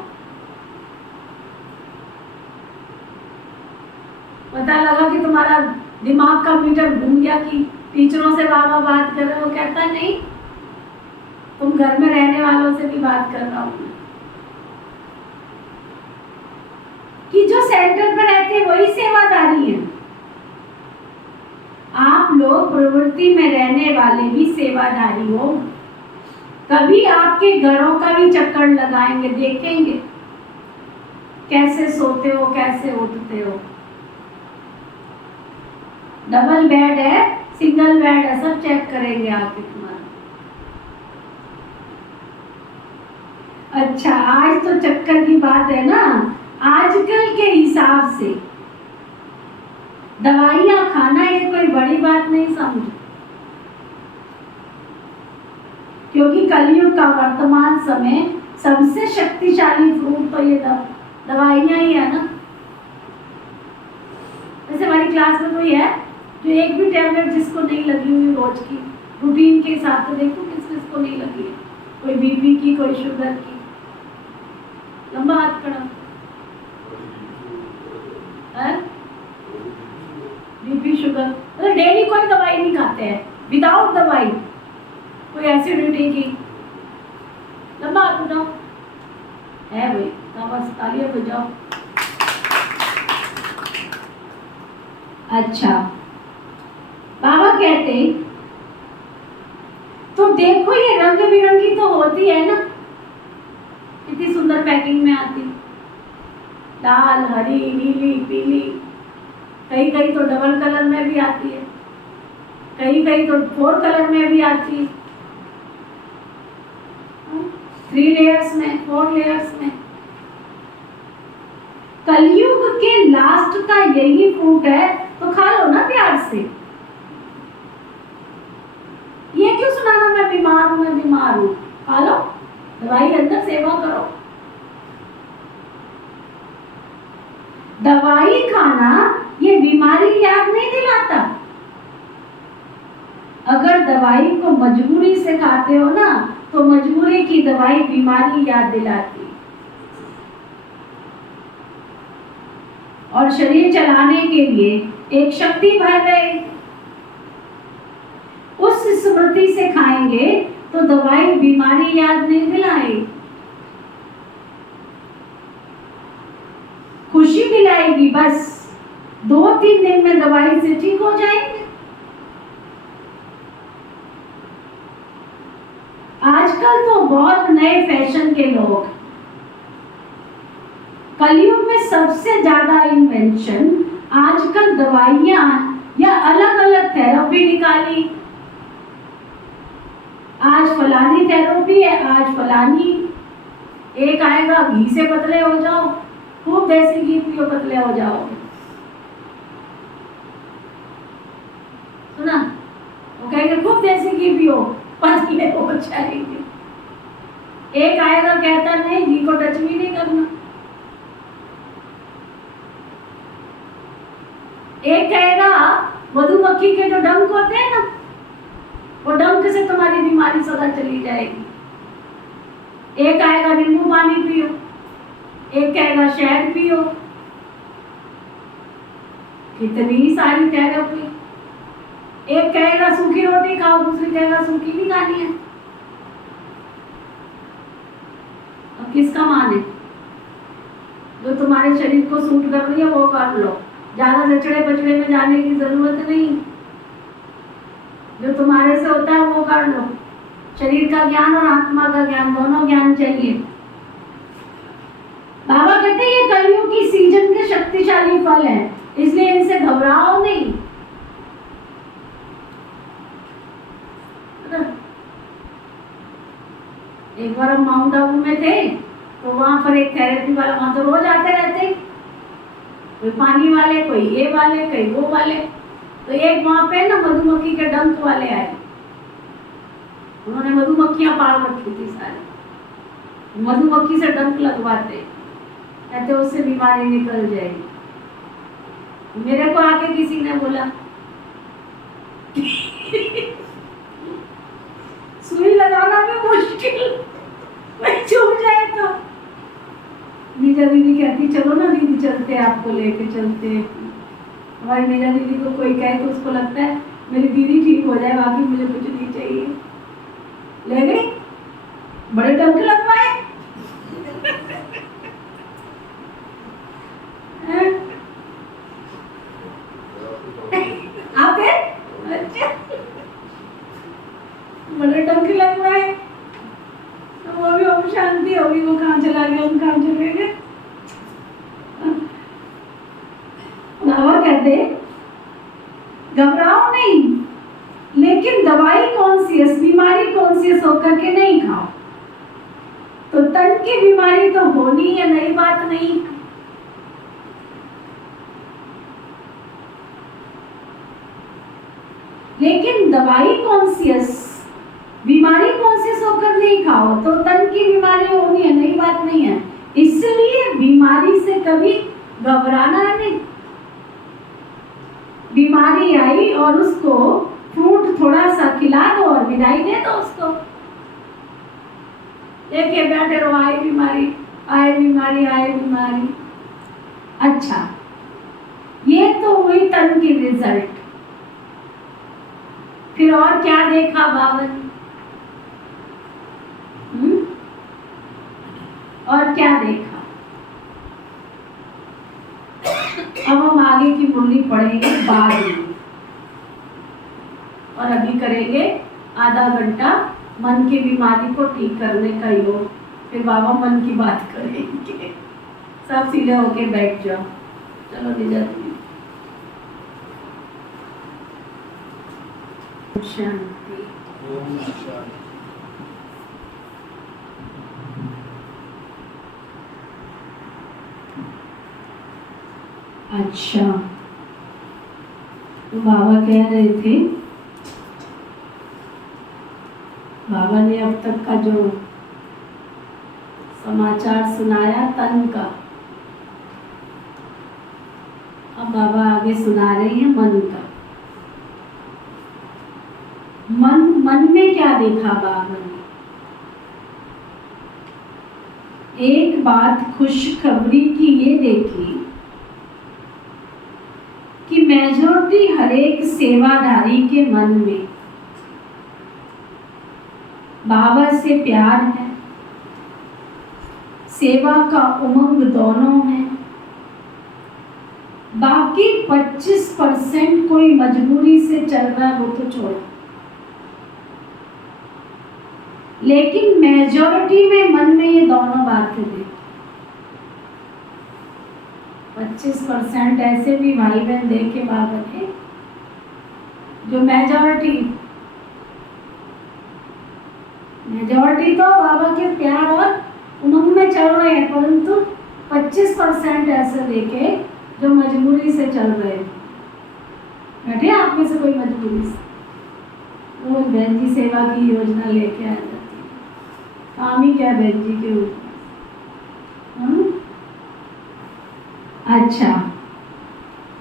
पता लगा कि तुम्हारा दिमाग का मीटर घूम गया कि टीचरों से बाबा बात कर रहे हो, कहता नहीं तुम घर में रहने वालों से भी बात कर रहा हूं कि जो सेंटर पर रहते हैं वही सेवादारी है। आप लोग प्रवृत्ति में रहने वाले भी सेवादारी हो। कभी आपके घरों का भी चक्कर लगाएंगे, देखेंगे कैसे सोते हो, कैसे उठते हो। डबल बेड है, सिंगल बेड है, सब चेक करेंगे आपके तुम्हारा। अच्छा, आज तो चक्कर की बात है ना, आजकल के हिसाब से दवाइयाँ खाना ये कोई बड़ी बात नहीं समझो, क्योंकि कलयुग का वर्तमान समय सबसे शक्तिशाली फ्रूट तो ये दवाइयाँ ही है ना। जैसे हमारी क्लास में कोई है जो एक भी टैबलेट जिसको नहीं लगी हुई रोज की रूटीन के हिसाब से, देखो किस किस को नहीं लगी है, कोई बीपी की, कोई शुगर की, लंबा हाथ खड़ा है, बीपी शुगर, मतलब डेली कोई दवाई नहीं खाते हैं, विदाउट दवाई, कोई एसिडिटी की, लंबा हाथ उठाओ, है भाई, बस तालियां बजाओ। अच्छा, बाबा कहते तो देखो ये रंग बिरंगी तो होती है ना, कितनी सुंदर पैकिंग में आती, लाल, हरी, नीली, पीली, कहीं कहीं तो डबल कलर में भी आती है, कहीं कहीं तो 4 कलर में भी आती है, 3 लेयर्स में, 4 लेयर्स में। कलयुग के लास्ट का यही फ्रूट है, तो खा लो ना प्यार से। ये क्यों सुनाना मैं बीमार हूं, मैं बीमार हूं, खा लो, दवाई अंदर सेवा करो। दवाई खाना ये बीमारी याद नहीं दिलाता। अगर दवाई को मजबूरी से खाते हो ना, तो मजबूरी की दवाई बीमारी याद दिलाती, और शरीर चलाने के लिए एक शक्ति भर गए, उस स्मृति से खाएंगे तो दवाई बीमारी याद नहीं दिलाएगी, खुशी दिलाएगी, बस 2-3 दिन में दवाई से ठीक हो जाएंगे। आजकल तो बहुत नए फैशन के लोग, कलयुग में सबसे ज्यादा इन्वेंशन आजकल दवाइयां या अलग अलग थेरेपी निकाली, आज फलानी थेरेपी है, आज फलानी, एक आएगा घी से पतले हो जाओ, खूब देसी घी पियो पतले हो जाओगे, सुना, वो कहेंगे खूब देसी घी पियो पतले हो जाएंगे। एक आएगा कहता नहीं घी को टच भी नहीं करना, एक कहेगा मधुमक्खी के जो डंक होते हैं ना, वो डंक से तुम्हारी बीमारी सदा चली जाएगी। एक आएगा नींबू पानी पियो, एक कहेगा शहद पियो, कितनी सारी थेरेपी। एक कहेगा सूखी रोटी खाओ, दूसरी कहेगा सूखी नहीं खानी है। अब किसका माने? जो तुम्हारे शरीर को सूट कर रही है वो कर लो, ज्यादा जचड़े बचड़े में जाने की जरूरत नहीं, जो तुम्हारे से होता है वो कर लो। शरीर का ज्ञान और आत्मा का ज्ञान, दोनों ज्ञान चाहिए। बाबा कहते हैं ये कलयुग की सीजन के शक्तिशाली फल है, इसलिए इनसे घबराओ नहीं। एक बार हम माउंट आबू में थे, तो वहां पर एक थेरेपी वाला, वहां तो रोज आते रहते, कोई पानी वाले, कोई ये वाले, कोई वो वाले। तो एक वहां पे ना मधुमक्खी के डंक वाले आए, उन्होंने मधुमक्खियां पाल रखी थी सारी, मधुमक्खी से डंक लगवाते, कहते उससे बीमारी निकल जाएगी। मेरे को आके किसी ने बोला सुई लगाना भी मुश्किल, मैं चुप जाए तो। नीजा दीदी कहती चलो ना दीदी चलते, आपको लेके चलते। हमारी नीजा दीदी को कोई कहे तो उसको लगता है मेरी दीदी ठीक हो जाए, बाकी मुझे कुछ नहीं चाहिए। ले गई, बड़े डंक लगवाए। आप है? अच्छा, बड़े डंक लगवाए, तो वो भी ओम शांति होगी, वो कहाँ चला गया, हम कहाँ चले गए। दे, घबराओ नहीं, लेकिन दवाई कॉन्शियस, बीमारी कॉन्शियस होकर के नहीं खाओ। तो तन की बीमारी तो होनी है, नई बात नहीं। लेकिन दवाई कॉन्शियस, बीमारी कॉन्शियस होकर नहीं खाओ तो तन की बीमारी होनी है, नई बात नहीं है। इसलिए बीमारी से कभी घबराना नहीं। बीमारी आई और उसको फ्रूट थोड़ा सा खिला दो और विदाई दे दो उसको, लेके बैठे रहो, आए बीमारी, आए बीमारी, आए बीमारी। अच्छा, ये तो हुई तन की रिजल्ट। फिर और क्या देखा बाबा ने? और क्या देखा? अब हम आगे की मुरली पढ़ेंगे बाद में, और अभी करेंगे आधा घंटा मन की बीमारी को ठीक करने का योग। फिर बाबा मन की बात करेंगे। सब सीधे होके बैठ जाओ। चलो निजाती शांति। ओम शांति। अच्छा, तो बाबा कह रहे थे, बाबा ने अब तक का जो समाचार सुनाया तन का, अब बाबा आगे सुना रहे हैं मन का। मन में क्या देखा बाबा ने? एक बात खुशखबरी की ये देखी कि मेजॉरिटी हर एक सेवाधारी के मन में बाबा से प्यार है, सेवा का उमंग दोनों है। बाकी 25% कोई मजबूरी से चल रहा है, वो तो छोड़ो, लेकिन मेजॉरिटी में मन में ये दोनों बातें थी। 25% ऐसे भी भाई बहन देखे बाबा ने जो मेजॉरिटी तो बाबा के प्यार और उमंग में चल रहे हैं, परंतु 25% ऐसे देखे जो मजबूरी से चल रहे हैं। बैठे आप में से कोई मजबूरी से, रोज बहन जी सेवा की योजना लेके आ जाती है, काम ही क्या बहन जी के ऊपर। अच्छा,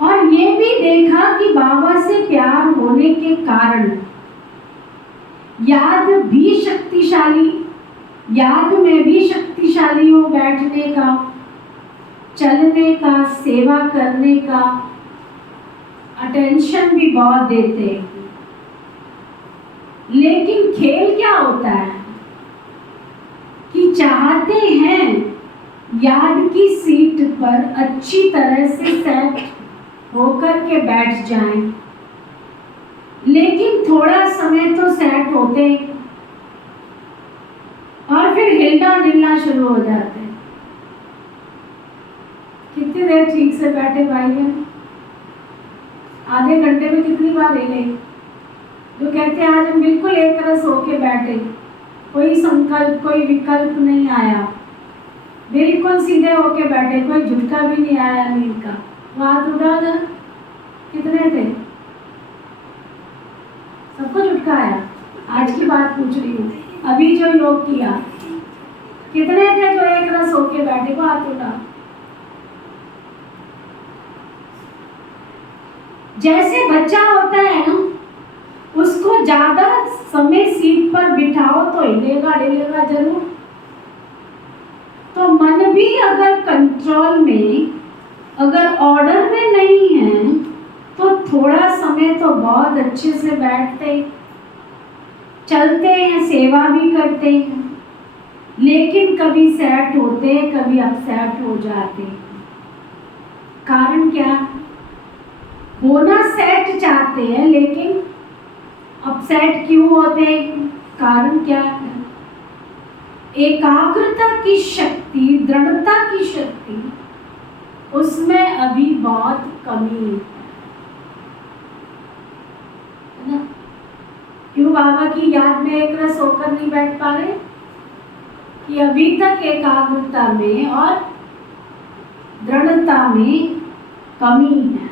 और ये भी देखा कि बाबा से प्यार होने के कारण याद भी शक्तिशाली, याद में भी शक्तिशाली हो, बैठने का, चलने का, सेवा करने का, अटेंशन भी बहुत देते हैं। लेकिन खेल क्या होता है कि चाहते हैं याद की सीट पर अच्छी तरह से सेट होकर के बैठ जाएं, लेकिन थोड़ा समय तो सेट होते हैं और फिर हिलना डुलना शुरू हो जाते हैं। कितनी देर ठीक से बैठे भाई बहन? आधे घंटे में कितनी बार हिले? जो कहते हैं आज हम बिल्कुल एक रस होके बैठे, कोई संकल्प, कोई विकल्प नहीं आया, बिल्कुल सीधे होके बैठे, कोई झुटका भी नहीं आया नींद का। हाथ उठा ना, कितने थे? सबको झुटका आया? आज की बात पूछ रही हूँ, अभी जो योग किया, कितने थे जो एक रस होके बैठे? को हाथ उठा। जैसे बच्चा होता है ना, उसको ज्यादा समय सीट पर बिठाओ तो हिलेगा डुलेगा जरूर। तो मन भी अगर कंट्रोल में, अगर ऑर्डर में नहीं है, तो थोड़ा समय तो बहुत अच्छे से बैठते, चलते हैं, सेवा भी करते हैं, लेकिन कभी सेट होते हैं, कभी अपसेट हो जाते हैं। कारण क्या? होना सेट चाहते हैं, लेकिन अपसेट क्यों होते हैं? कारण क्या है? एकाग्रता की शक्ति, दृढ़ता की शक्ति, उसमें अभी बहुत कमी है। क्यों बाबा की याद में एक रस होकर नहीं बैठ पा रहे? कि अभी तक एकाग्रता में और दृढ़ता में कमी है।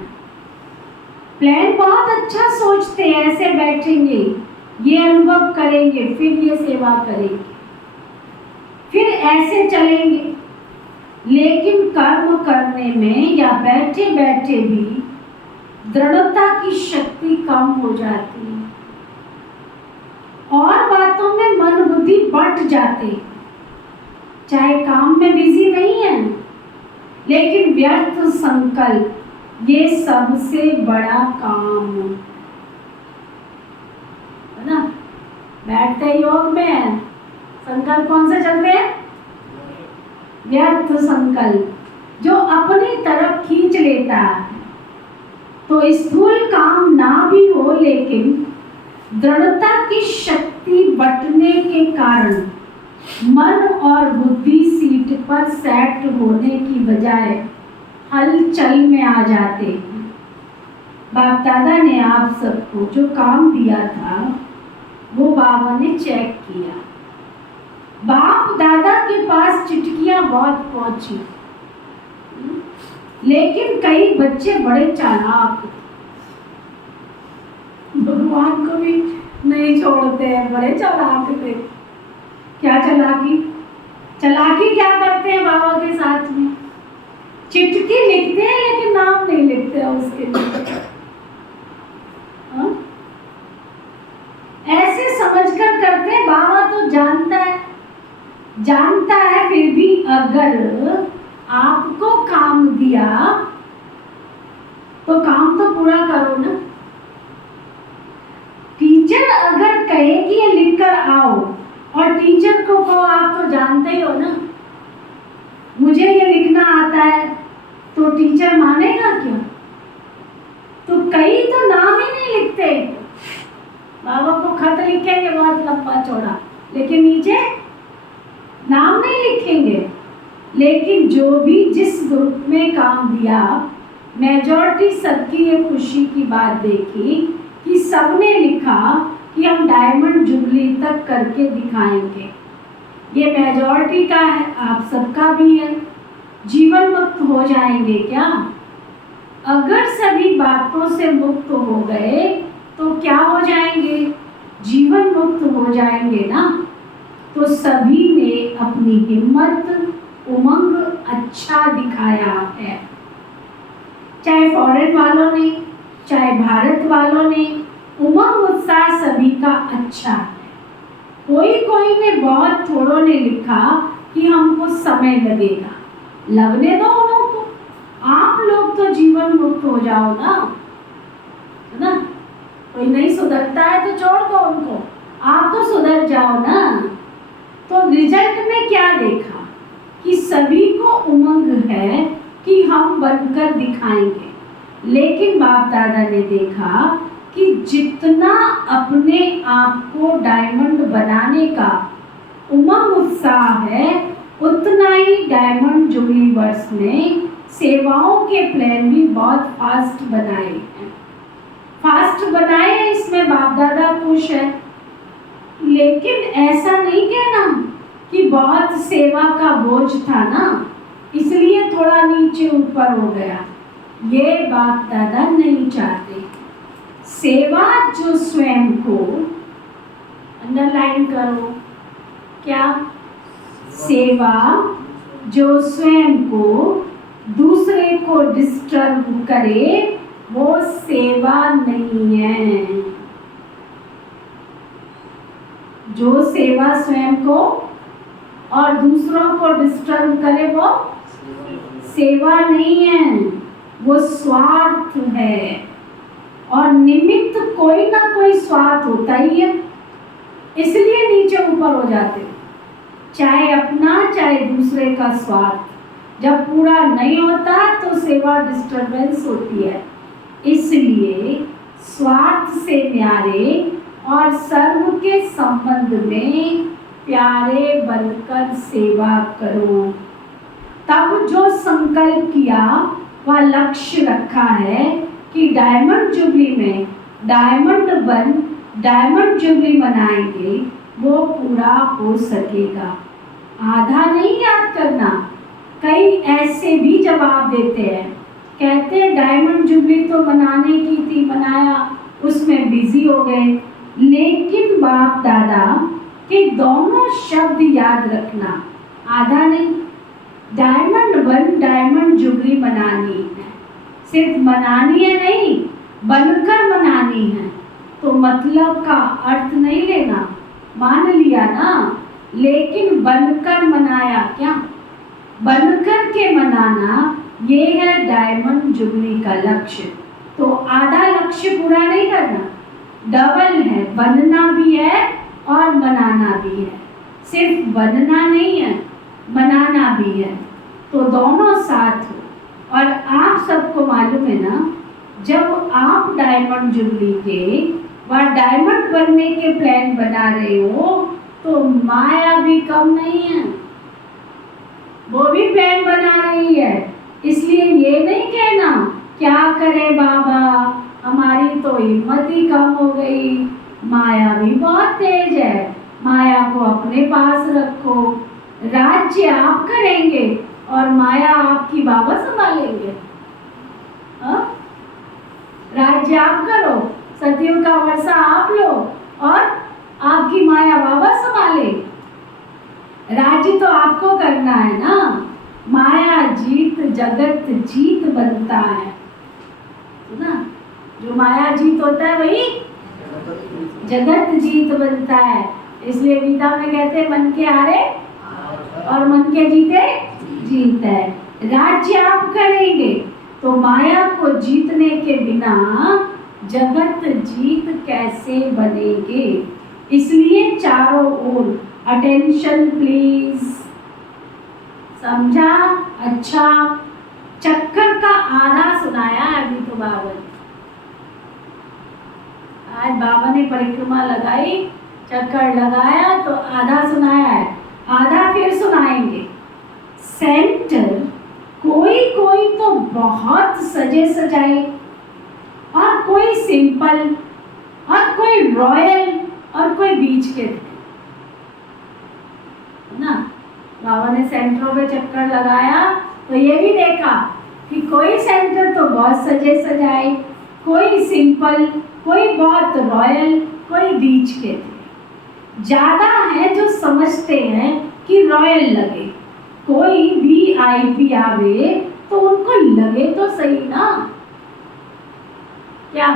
प्लान बहुत अच्छा सोचते हैं, ऐसे बैठेंगे, ये अनुभव करेंगे, फिर ये सेवा करेंगे, फिर ऐसे चलेंगे, लेकिन कर्म करने में या बैठे बैठे भी दृढ़ता की शक्ति कम हो जाती है और बातों में मन बुद्धि बट जाते। चाहे काम में बिजी नहीं है, लेकिन व्यर्थ संकल्प ये सबसे बड़ा काम है ना। बैठते योग में संकल्प कौन से चलते हैं? व्यर्थ संकल्प जो अपनी तरफ खींच लेता है। तो स्थूल काम ना भी हो, लेकिन दृढ़ता की शक्ति बटने के कारण मन और बुद्धि सीट पर सेट होने की बजाय हलचल में आ जाते हैं। बाप दादा ने आप सबको जो काम दिया था वो बाबा ने चेक किया। बाप दादा के पास चिट्ठियां बहुत पहुंची, लेकिन कई बच्चे बड़े चालाक, भगवान को भी नहीं छोड़ते हैं, बड़े चालाक थे। क्या चालाकी? चालाकी क्या करते हैं बाबा के साथ में? चिट्ठी लिखते हैं लेकिन नाम नहीं लिखते हैं उसके लिए। ऐसे समझकर करते हैं। बाबा तो जानता है, फिर भी अगर आपको काम दिया तो काम तो पूरा करो ना। टीचर अगर कहे कि ये लिखकर आओ और टीचर को कहो आप तो जानते ही हो ना, मुझे ये लिखना आता है, तो टीचर मानेगा क्यों? तो कई तो नाम ही नहीं लिखते। बाबा को खत लिखेंगे बहुत लंबा चौड़ा, लेकिन नीचे नाम नहीं लिखेंगे। लेकिन जो भी जिस ग्रुप में काम दिया, मेजॉरिटी सबकी ये खुशी की बात देखी कि सबने लिखा कि हम डायमंड जुबली तक करके दिखाएंगे। ये मेजॉरिटी का है, आप सबका भी है। जीवन मुक्त हो जाएंगे क्या? अगर सभी बातों से मुक्त हो गए तो क्या हो जाएंगे? जीवन मुक्त हो जाएंगे ना। तो सभी ने अपनी हिम्मत, उमंग अच्छा दिखाया है। चाहे फॉरेन वालों ने, चाहे भारत वालों ने, उमंग उत्साह सभी का अच्छा है। कोई ने बहुत थोड़ों ने लिखा कि हमको समय लगेगा। लगने दो उन्हों को, आप लोग तो जीवन मुक्त हो जाओ ना, है ना। कोई नहीं सुधरता है तो छोड़ दो उनको, आप तो सुधर जाओ ना। तो रिजल्ट में क्या देखा कि सभी को उमंग है कि हम बनकर दिखाएंगे। लेकिन बाप दादा ने देखा कि जितना अपने आप को डायमंड बनाने का उमंग उत्साह है, उतना ही डायमंड जुबली वर्ष में सेवाओं के प्लान भी बहुत फास्ट बनाए हैं। फास्ट बनाए, इसमें बाप दादा खुश है। लेकिन ऐसा नहीं कहना कि बहुत सेवा का बोझ था ना, इसलिए थोड़ा नीचे ऊपर हो गया। ये बाप दादा नहीं चाहते। सेवा जो स्वयं को, अंडरलाइन करो, क्या? सेवा जो स्वयं को दूसरे को डिस्टर्ब करे, वो सेवा नहीं है। जो सेवा स्वयं को और दूसरों को डिस्टर्ब करे वो सेवा नहीं है, वो स्वार्थ है। और निमित्त कोई ना कोई स्वार्थ होता ही है, इसलिए नीचे ऊपर हो जाते। चाहे अपना चाहे दूसरे का स्वार्थ जब पूरा नहीं होता तो सेवा डिस्टर्बेंस होती है। इसलिए स्वार्थ से न्यारे और सर्व के संबंध में प्यारे बनकर सेवा करो। तब जो संकल्प किया वह लक्ष्य रखा है कि डायमंड जुबली में डायमंड बन डायमंड जुबली मनाएंगे वो पूरा हो सकेगा। आधा नहीं याद करना। कई ऐसे भी जवाब देते हैं, कहते हैं डायमंड जुबली तो मनाने की थी, मनाया, उसमें बिजी हो गए। लेकिन बाप दादा के दोनों शब्द याद रखना, आधा नहीं। डायमंड 1 डायमंड जुबली मनानी है, सिर्फ मनानी है नहीं, बनकर मनानी है। तो मतलब का अर्थ नहीं लेना, मान लिया ना, लेकिन बनकर मनाया क्या? बनकर के मनाना, ये है डायमंड जुबली का लक्ष्य। तो आधा लक्ष्य पूरा नहीं करना, डबल है, बनना भी है और मनाना भी है। सिर्फ बनना नहीं है, मनाना भी है, तो दोनों साथ हो। और आप सबको मालूम है ना, जब आप डायमंड जुबली के व डायमंड बनने के प्लान बना रहे हो तो माया भी कम नहीं है, वो भी प्लान बना रही है। इसलिए ये नहीं कहना क्या करे बाबा, हमारी तो हिम्मत ही कम हो गई, माया भी बहुत तेज है, माया को अपने पास रखो। राज्य आप करेंगे और माया आपकी बाबा संभालेंगे। राज्य आप करो, सतयुग का वर्षा आप लो और आपकी माया बाबा संभाले। राज्य तो आपको करना है ना। माया जीत जगत जीत बनता है ना। जो माया जीत होता है वही जगत जीत बनता है। इसलिए गीता में कहते हैं मन के हारे और मन के जीते जीत है। राज्य आप करेंगे तो माया को जीतने के बिना जगत जीत कैसे बनेंगे। इसलिए चारों ओर अटेंशन प्लीज, समझा? अच्छा, चक्कर का आधा सुनाया अभी तो बाबा ने। आज बाबा ने परिक्रमा लगाई, चक्कर लगाया तो आधा सुनाया है, आधा फिर सुनाएंगे। सेंटर कोई कोई तो बहुत सजे सजाए और कोई सिंपल और कोई रॉयल और कोई बीच के थे ना। बाबा ने सेंटरों पे चक्कर लगाया तो ये भी देखा कि कोई सेंटर तो बहुत सजे सजाए, कोई सिंपल, कोई बहुत रॉयल, कोई बीच के थे। ज्यादा है जो समझते हैं कि रॉयल लगे, कोई VIP आवे तो उनको लगे तो सही ना। क्या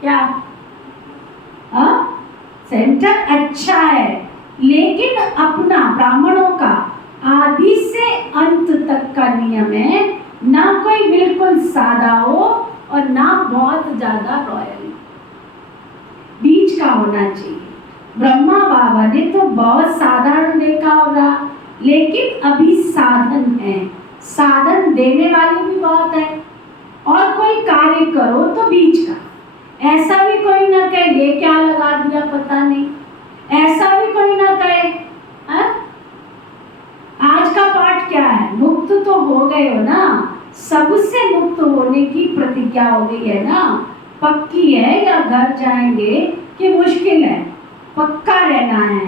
क्या सेंटर अच्छा है, लेकिन अपना ब्राह्मणों का आदि से अंत तक का नियम है, ना कोई बिल्कुल सादा हो और ना बहुत ज्यादा रॉयल, बीच का होना चाहिए। ब्रह्मा बाबा ने तो बहुत साधारण देखा होगा, लेकिन अभी साधन है, साधन देने वाली भी बहुत है। और कोई कार्य करो तो बीच का, ऐसा भी कोई ना कहे ये क्या लगा दिया पता नहीं, ऐसा भी कोई ना कहे। आज का पाठ क्या है? मुक्त तो हो गए हो ना, सबसे मुक्त होने की प्रतिज्ञा हो गई है ना। पक्की है या घर जाएंगे कि मुश्किल है? पक्का रहना है।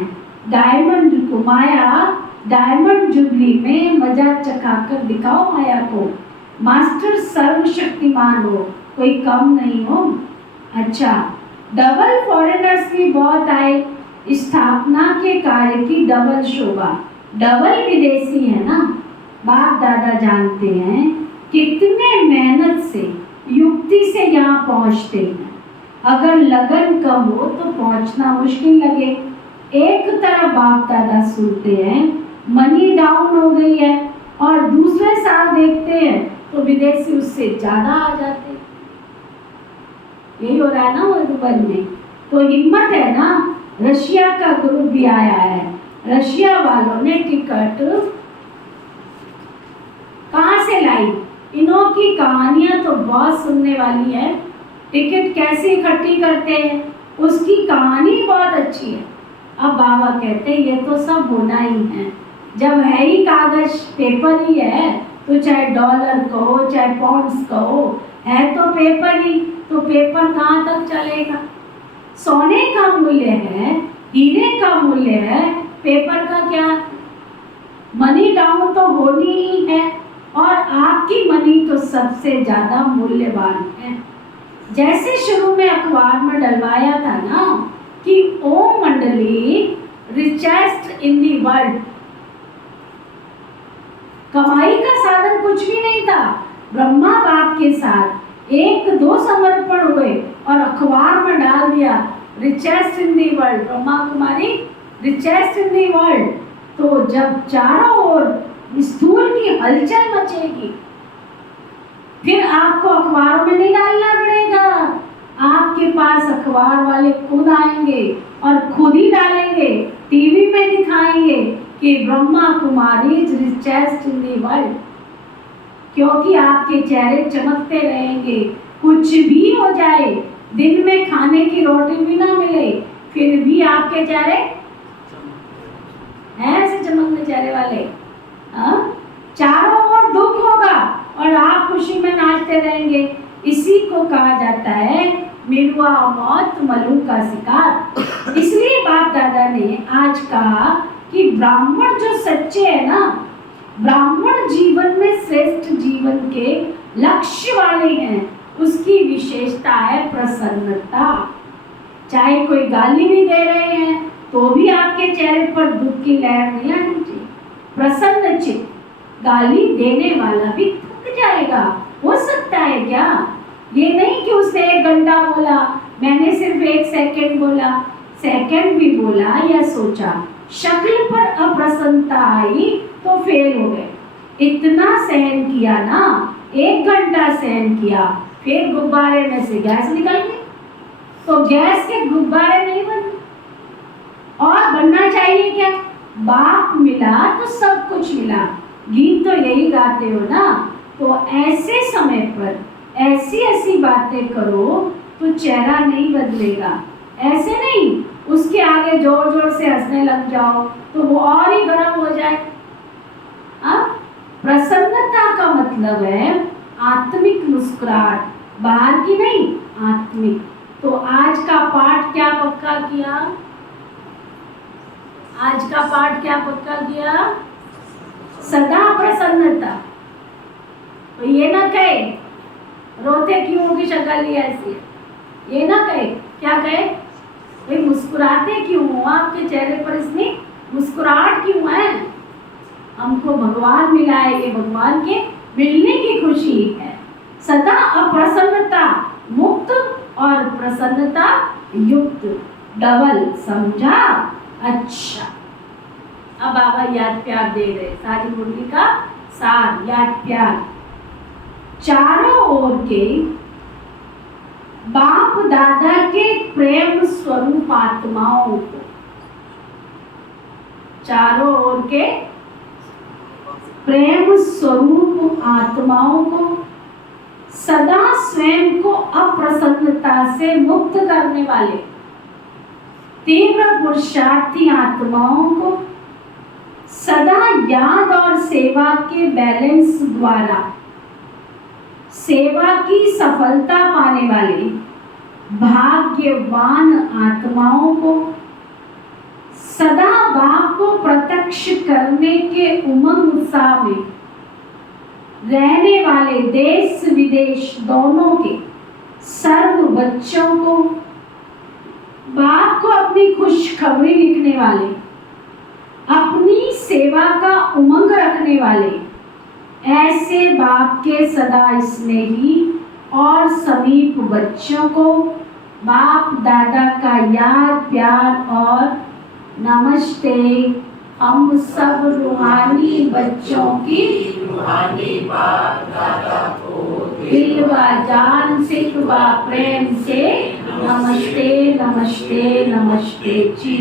डायमंड को माया, डायमंड जुबली में मजा चखाकर दिखाओ माया को। मास्टर सर्वशक्तिमान हो, कोई कम नहीं हो। अच्छा, डबल फॉरेनर्स भी बहुत आए, स्थापना के कार्य की डबल शोभा। डबल विदेशी है ना, बाप दादा जानते हैं कितने मेहनत से, युक्ति से यहाँ पहुँचते हैं। अगर लगन कम हो तो पहुँचना मुश्किल लगे। एक तरफ बाप दादा सुनते हैं मनी डाउन हो गई है, और दूसरे साल देखते हैं तो विदेशी उससे ज्यादा आ जाते हैं। यही हो रहा है ना मधुबन में। तो हिम्मत है ना। रशिया का ग्रुप भी आया है, रशिया वालों ने टिकट कहाँ से लाई? इन्हों की कहानियां तो बहुत सुनने वाली है। टिकट कैसे इकट्ठी करते हैं उसकी कहानी बहुत अच्छी है। अब बाबा कहते हैं ये तो सब होना ही है, जब है ही कागज पेपर ही है तो चाहे डॉलर कहो चाहे पाउंड्स कहो, है तो पेपर ही, तो पेपर कहाँ तक चलेगा? सोने का मूल्य है, हीरे का मूल्य है, पेपर का क्या? मनी डाउन तो होनी ही है, और आपकी मनी तो सबसे ज्यादा मूल्यवान है। जैसे शुरू में अखबार में डलवाया था ना कि ओम मंडली रिचेस्ट इन दी वर्ल्ड, कमाई का साधन कुछ भी नहीं था। ब्रह्मा बाप के साथ एक दो समर्पण हुए और अखबार में डाल दिया richest in the world, Brahma Kumari richest in the world. तो जब चारों ओर स्थूल की हलचल मचेगी, फिर आपको अखबार में नहीं डालना पड़ेगा, आपके पास अखबार वाले खुद आएंगे और खुद ही डालेंगे, टीवी में दिखाएंगे कि Brahma Kumari richest in the world, क्योंकि आपके चेहरे चमकते रहेंगे। कुछ भी हो जाए, दिन में खाने की रोटी भी ना मिले, फिर भी आपके चेहरे ऐसे चमकने चेहरे वाले, चारों ओर दुख होगा और आप खुशी में नाचते रहेंगे। इसी को कहा जाता है मिरुआ मौत मलू का शिकार। इसलिए बाप दादा ने आज कहा कि ब्राह्मण जो सच्चे है ना, ब्राह्मण जीवन में श्रेष्ठ जीवन के लक्ष्य वाले हैं, उसकी विशेषता है प्रसन्नता। चाहे कोई गाली भी दे रहे हैं तो भी आपके चेहरे पर दुख की लहर नहीं आनी चाहिए। प्रसन्न चित्त, गाली देने वाला भी थक जाएगा, हो सकता है क्या? ये नहीं कि उसने 1 घंटा बोला, मैंने सिर्फ 1 सेकंड बोला, सेकंड भी बोला या सोचा, शक्ल पर अप्रसन्नता आई तो फेल हो गए। इतना सहन किया ना, 1 घंटा सहन किया, फिर गुब्बारे में से गैस निकल गई, तो गैस के गुब्बारे नहीं बने। और बनना चाहिए क्या? बाप मिला तो सब कुछ मिला, गीत तो यही गाते हो ना। तो ऐसे समय पर ऐसी ऐसी बातें करो तो चेहरा नहीं बदलेगा। ऐसे नहीं उसके आगे जोर जोर से हंसने लग जाओ तो वो और ही गर्म हो जाए। प्रसन्नता का मतलब है आत्मिक मुस्कुराहट, बाहर की नहीं, आत्मिक। तो आज का पाठ क्या पक्का किया? आज का पाठ क्या पक्का किया? सदा प्रसन्नता। तो ये ना कहे रोते क्यों की शक्ल ही ऐसी है, ये ना कहे, क्या कहे? भाई मुस्कुराते क्यों हो, आपके चेहरे पर इतनी मुस्कुराहट क्यों है? हमको भगवान मिला है, ये भगवान के मिलने की खुशी है। सदा अप्रसन्नता मुक्त और प्रसन्नता युक्त, डबल, समझा? अच्छा, अब बाबा याद प्यार दे रहे, सारी मुरली का सार, याद प्यार। चारों ओर के बाप दादा के प्रेम स्वरूप आत्माओं को, चारों ओर के प्रेम स्वरूप आत्माओं को, सदा स्वयं को अप्रसन्नता से मुक्त करने वाले तीव्र पुरुषार्थी आत्माओं को, सदा याद और सेवा के बैलेंस द्वारा सेवा की सफलता पाने वाले भाग्यवान आत्माओं को, सदा बाप को प्रत्यक्ष करने के उमंग उत्साह में रहने वाले देश विदेश दोनों के सर्व बच्चों को, बाप को अपनी खुशखबरी लिखने वाले, अपनी सेवा का उमंग रखने वाले, ऐसे बाप के सदा स्नेही और समीप बच्चों को बाप दादा का याद प्यार और नमस्ते। हम सब रूहानी बच्चों की रूहानी बाप दादा को दिल व जान सिख व प्रेम से नमस्ते नमस्ते नमस्ते जी।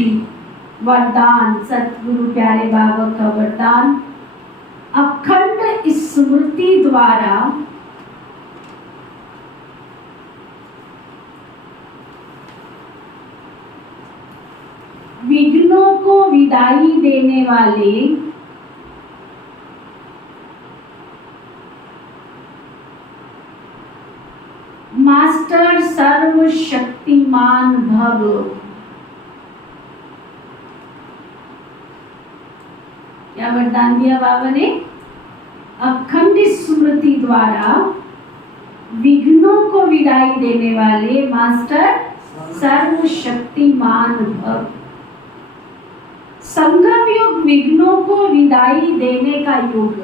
वरदान सतगुरु प्यारे बाबा का वरदान, अखंड स्मृति द्वारा विघ्नों को विदाई देने वाले मास्टर सर्वशक्तिमान भव। क्या वरदान दिया बाबा ने? अखंड स्मृति द्वारा विघ्नों को विदाई देने वाले मास्टर सर्वशक्तिमान भव। संगम युग विघ्नों को विदाई देने का युग।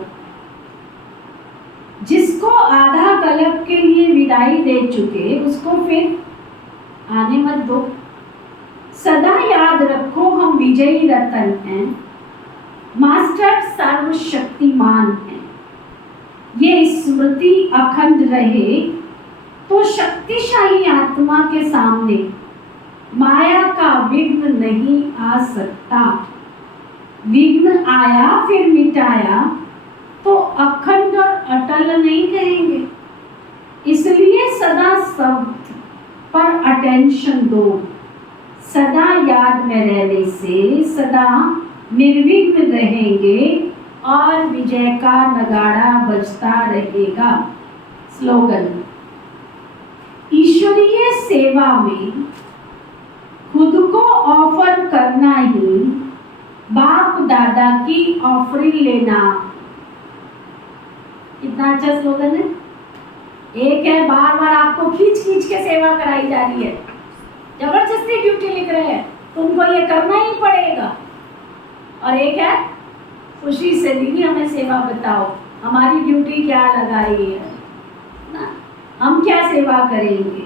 जिसको आधा कल्प के लिए विदाई दे चुके उसको फिर आने मत दो। सदा याद रखो हम विजयी रतन हैं, मास्टर सर्वशक्तिमान हैं। ये स्मृति अखंड रहे तो शक्तिशाली आत्मा के सामने माया का विघ्न नहीं आ सकता। विघ्न आया फिर मिटाया तो अखंड और अटल नहीं कहेंगे। इसलिए सदा सब पर अटेंशन दो। सदा याद में रहने से सदा निर्विघ्न रहेंगे और विजय का नगाड़ा बजता रहेगा। स्लोगन, ईश्वरीय सेवा में खुद को ऑफर करना ही बाप दादा की ऑफरिंग लेना। कितना अच्छा स्लोगन है। एक है बार बार आपको खींच खींच के सेवा कराई जा रही है, जबरदस्ती ड्यूटी लिख रहे हैं, तुमको ये करना ही पड़ेगा। और एक है खुशी से दीदी हमें सेवा बताओ, हमारी ड्यूटी क्या लगाई है ना, हम क्या सेवा करेंगे।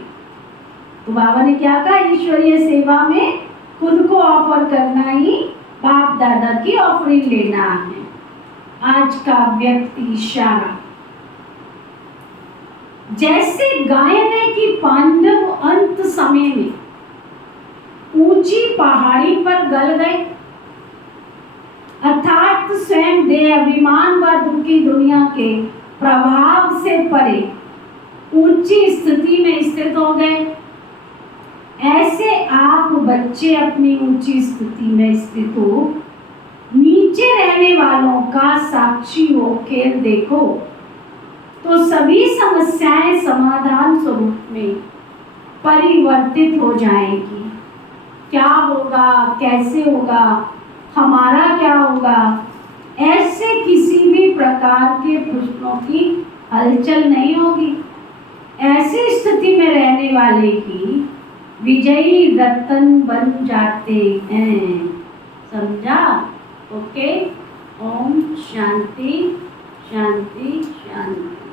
तो बाबा ने क्या कहा? ईश्वरीय सेवा में खुद को ऑफर करना ही बाप दादा की ऑफरिंग लेना है। आज का व्यक्ति इशारा, जैसे गाय ने कि पांडव अंत समय में ऊंची पहाड़ी पर गल गए, अर्थात स्वयं देह अभिमान व दुख की दुनिया के प्रभाव से परे ऊंची स्थिति में स्थित हो गए, ऐसे आप बच्चे अपनी ऊंची स्थिति में स्थित हो नीचे रहने वालों का साक्षी होकर देखो तो सभी समस्याएं समाधान स्वरूप में परिवर्तित हो जाएगी। क्या होगा, कैसे होगा, हमारा क्या होगा, ऐसे किसी भी प्रकार के प्रश्नों की हलचल नहीं होगी। ऐसी स्थिति में रहने वाले ही विजयी रतन बन जाते हैं। समझा? ओके। ओम शांति शांति शांति।